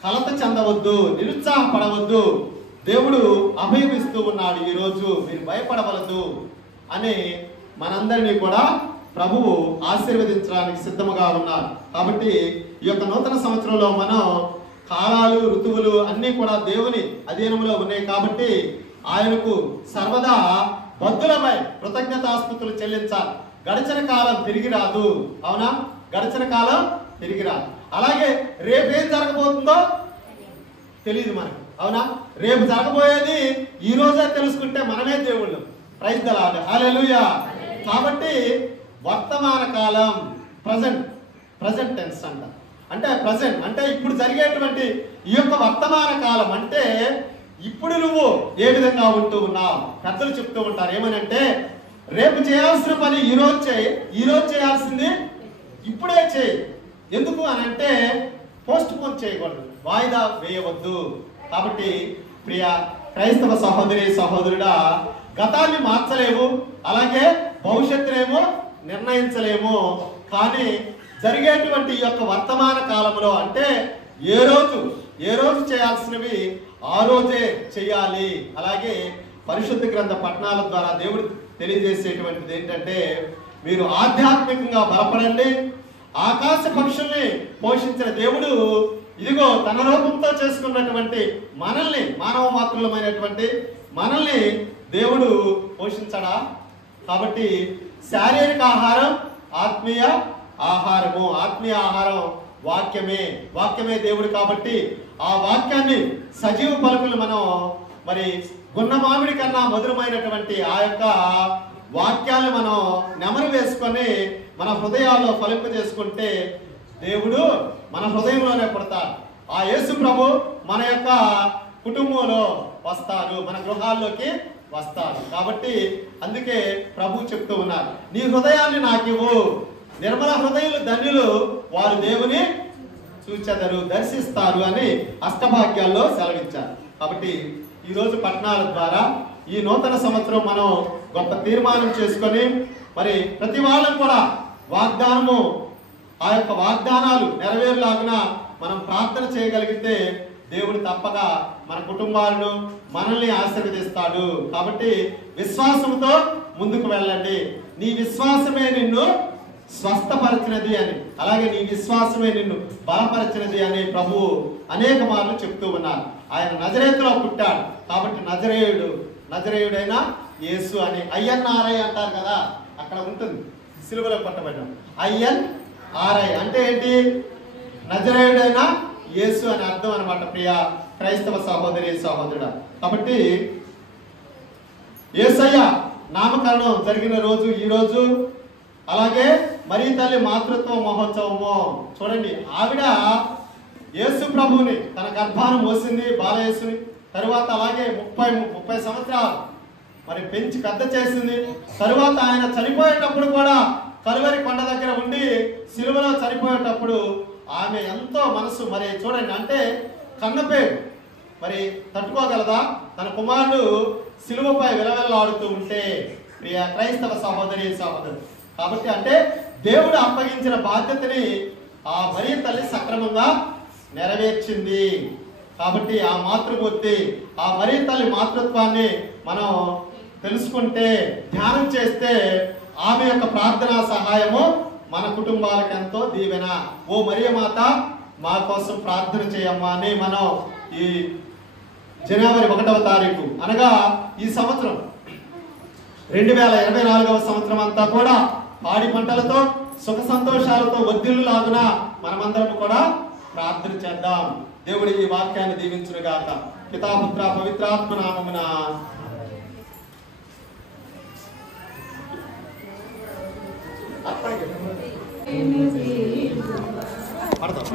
కలత చెందవద్దు, నిరుత్సాహపడవద్దు. దేవుడు అభయమిస్తూ ఉన్నాడు. ఈరోజు మీరు భయపడవలదు అని మనందరినీ కూడా ప్రభువు ఆశీర్వదించడానికి సిద్ధముగా ఉన్నారు. కాబట్టి ఈ యొక్క నూతన సంవత్సరంలో మనం కాలాలు ఋతువులు అన్నీ కూడా దేవుని అధీనంలో ఉన్నాయి. కాబట్టి ఆయనకు సర్వదా బద్దులమై కృతజ్ఞతాస్తుతులు చెల్లించాలి. గడిచిన కాలం తిరిగి రాదు, అవునా? గడిచిన కాలం తిరిగి రాదు. అలాగే రేపేం జరగబోతుందో తెలియదు మనకు, అవునా? రేపు జరగబోయేది ఈ రోజే తెలుసుకుంటే మనమే దేవుళ్ళు. ప్రైజ్ ది లార్డ్, హల్లెలూయా. కాబట్టి వర్తమాన కాలం, ప్రజెంట్ టెన్స్ అంట. అంటే ప్రజెంట్ అంటే ఇప్పుడు జరిగేటువంటి ఈ యొక్క వర్తమాన కాలం అంటే ఇప్పుడు నువ్వు ఏ విధంగా ఉంటూ ఉన్నావు. పెద్దలు చెప్తూ ఉంటారు ఏమనంటే, రేపు చేయాల్సిన పని ఈరోజు చేయి, ఈరోజు చేయాల్సింది ఇప్పుడే చేయి. ఎందుకు అని అంటే పోస్ట్ పోన్ చేయకూడదు, వాయిదా వేయవద్దు. కాబట్టి ప్రియ క్రైస్తవ సహోదరి సహోదరుడా, గతాన్ని మార్చలేము, అలాగే భవిష్యత్తునేమో నిర్ణయించలేము. కానీ జరిగేటువంటి ఈ యొక్క వర్తమాన కాలంలో అంటే ఏ రోజు చేయాల్సినవి ఆ రోజే చేయాలి. అలాగే పరిశుద్ధ గ్రంథ పఠనాల ద్వారా దేవుడు తెలియజేసేటువంటిది ఏంటంటే, మీరు ఆధ్యాత్మికంగా బలపడండి. ఆకాశ పక్షుల్ని పోషించిన దేవుడు ఇదిగో తన రూపంతో చేసుకున్నటువంటి మనల్ని, మానవ మాతృలమైనటువంటి మనల్ని దేవుడు పోషించడా? కాబట్టి శారీరక ఆహారం, ఆత్మీయ ఆహారము. ఆత్మీయ ఆహారం వాక్యమే దేవుడు. కాబట్టి ఆ వాక్యాన్ని సజీవ పలుకులు మనం మరి గున్న మామిడి కన్నా మధురమైనటువంటి ఆ యొక్క వాక్యాన్ని మనం నెమరు వేసుకొని మన హృదయాల్లో ఫలింప చేసుకుంటే దేవుడు మన హృదయంలోనే పుడతాడు. ఆ యేసు ప్రభు మన యొక్క కుటుంబంలో వస్తాడు, మన గృహాల్లోకి వస్తాడు. కాబట్టి అందుకే ప్రభు చెప్తూ ఉన్నారు, నీ హృదయాన్ని నాకివ్వు, నిర్మల హృదయులు ధన్యులు, వారు దేవుని చూచెదరు, దర్శిస్తారు అని అష్టభాగ్యాల్లో సెలవిచ్చారు. కాబట్టి ఈరోజు పట్టణాల ద్వారా ఈ నూతన సంవత్సరం మనం గొప్ప తీర్మానం చేసుకొని మరి ప్రతి వాళ్ళం కూడా వాగ్దానము, ఆ యొక్క వాగ్దానాలు నెరవేరులాగున మనం ప్రార్థన చేయగలిగితే దేవుడు తప్పక మన కుటుంబాలను మనల్ని ఆశీర్వదిస్తాడు. కాబట్టి విశ్వాసంతో ముందుకు వెళ్ళండి. నీ విశ్వాసమే నిన్ను స్వస్థపరిచినది అని, అలాగే నీ విశ్వాసమే నిన్ను బలపరిచినది అని ప్రభువు అనేక మార్లు చెప్తూ ఉన్నారు. ఆయన నజరేతులో పుట్టాడు కాబట్టి నజరేయుడైన యేసు అని INRI అంటారు కదా, అక్కడ ఉంటుంది సిలువలో కొట్టబడ్డాం. INRI అంటే ఏంటి? నజరేయుడైన యేసు అని అర్థం అనమాట ప్రియ క్రైస్తవ సహోదరి సహోదరుడా. కాబట్టి యేసయ్య నామకరణం జరిగిన రోజు ఈ రోజు. అలాగే మరీ తల్లి మాతృత్వ మహోత్సవము చూడండి, ఆవిడ యేసు ప్రభువుని తన గర్భాన మోసింది, బాలయేసుని. తరువాత అలాగే 30 సంవత్సరాలు మరి పెంచి పెద్ద చేసింది. తరువాత ఆయన చనిపోయేటప్పుడు కూడా కలువరి కొండ దగ్గర ఉండి సిలువలో చనిపోయేటప్పుడు ఆమె ఎంతో మనసు మరి చూడండి, అంటే కన్నపేరు మరి తట్టుకోగలదా? తన కుమారుడు సిలువపై విలవెల్లాడుతూ ఉంటే ప్రియ క్రైస్తవ సహోదరి సహోదరు. కాబట్టి అంటే దేవుడు అప్పగించిన బాధ్యతని ఆ మరియ తల్లి సక్రమంగా నెరవేర్చింది. కాబట్టి ఆ మాతృమూర్తి, ఆ మరియ తల్లి మాతృత్వాన్ని మనం తెలుసుకుంటే, ధ్యానం చేస్తే ఆమె యొక్క ప్రార్థనా సహాయము మన కుటుంబాలకు ఎంతో దీవెన. ఓ మరియ మాత మా కోసం ప్రార్థన చేయమ్మా అని మనం ఈ జనవరి 1వ తారీఖు అనగా ఈ సంవత్సరం 2024వ సంవత్సరం అంతా కూడా పాడి పంటలతో సుఖ సంతోషాలతో వర్ధిల్లు లాగున మనమందరం కూడా ప్రార్థన చేద్దాం. దేవుడి ఈ వాక్యాన్ని దీవించును గాక. పితా పుత్ర పవిత్రాత్మ నామమున పడతాం.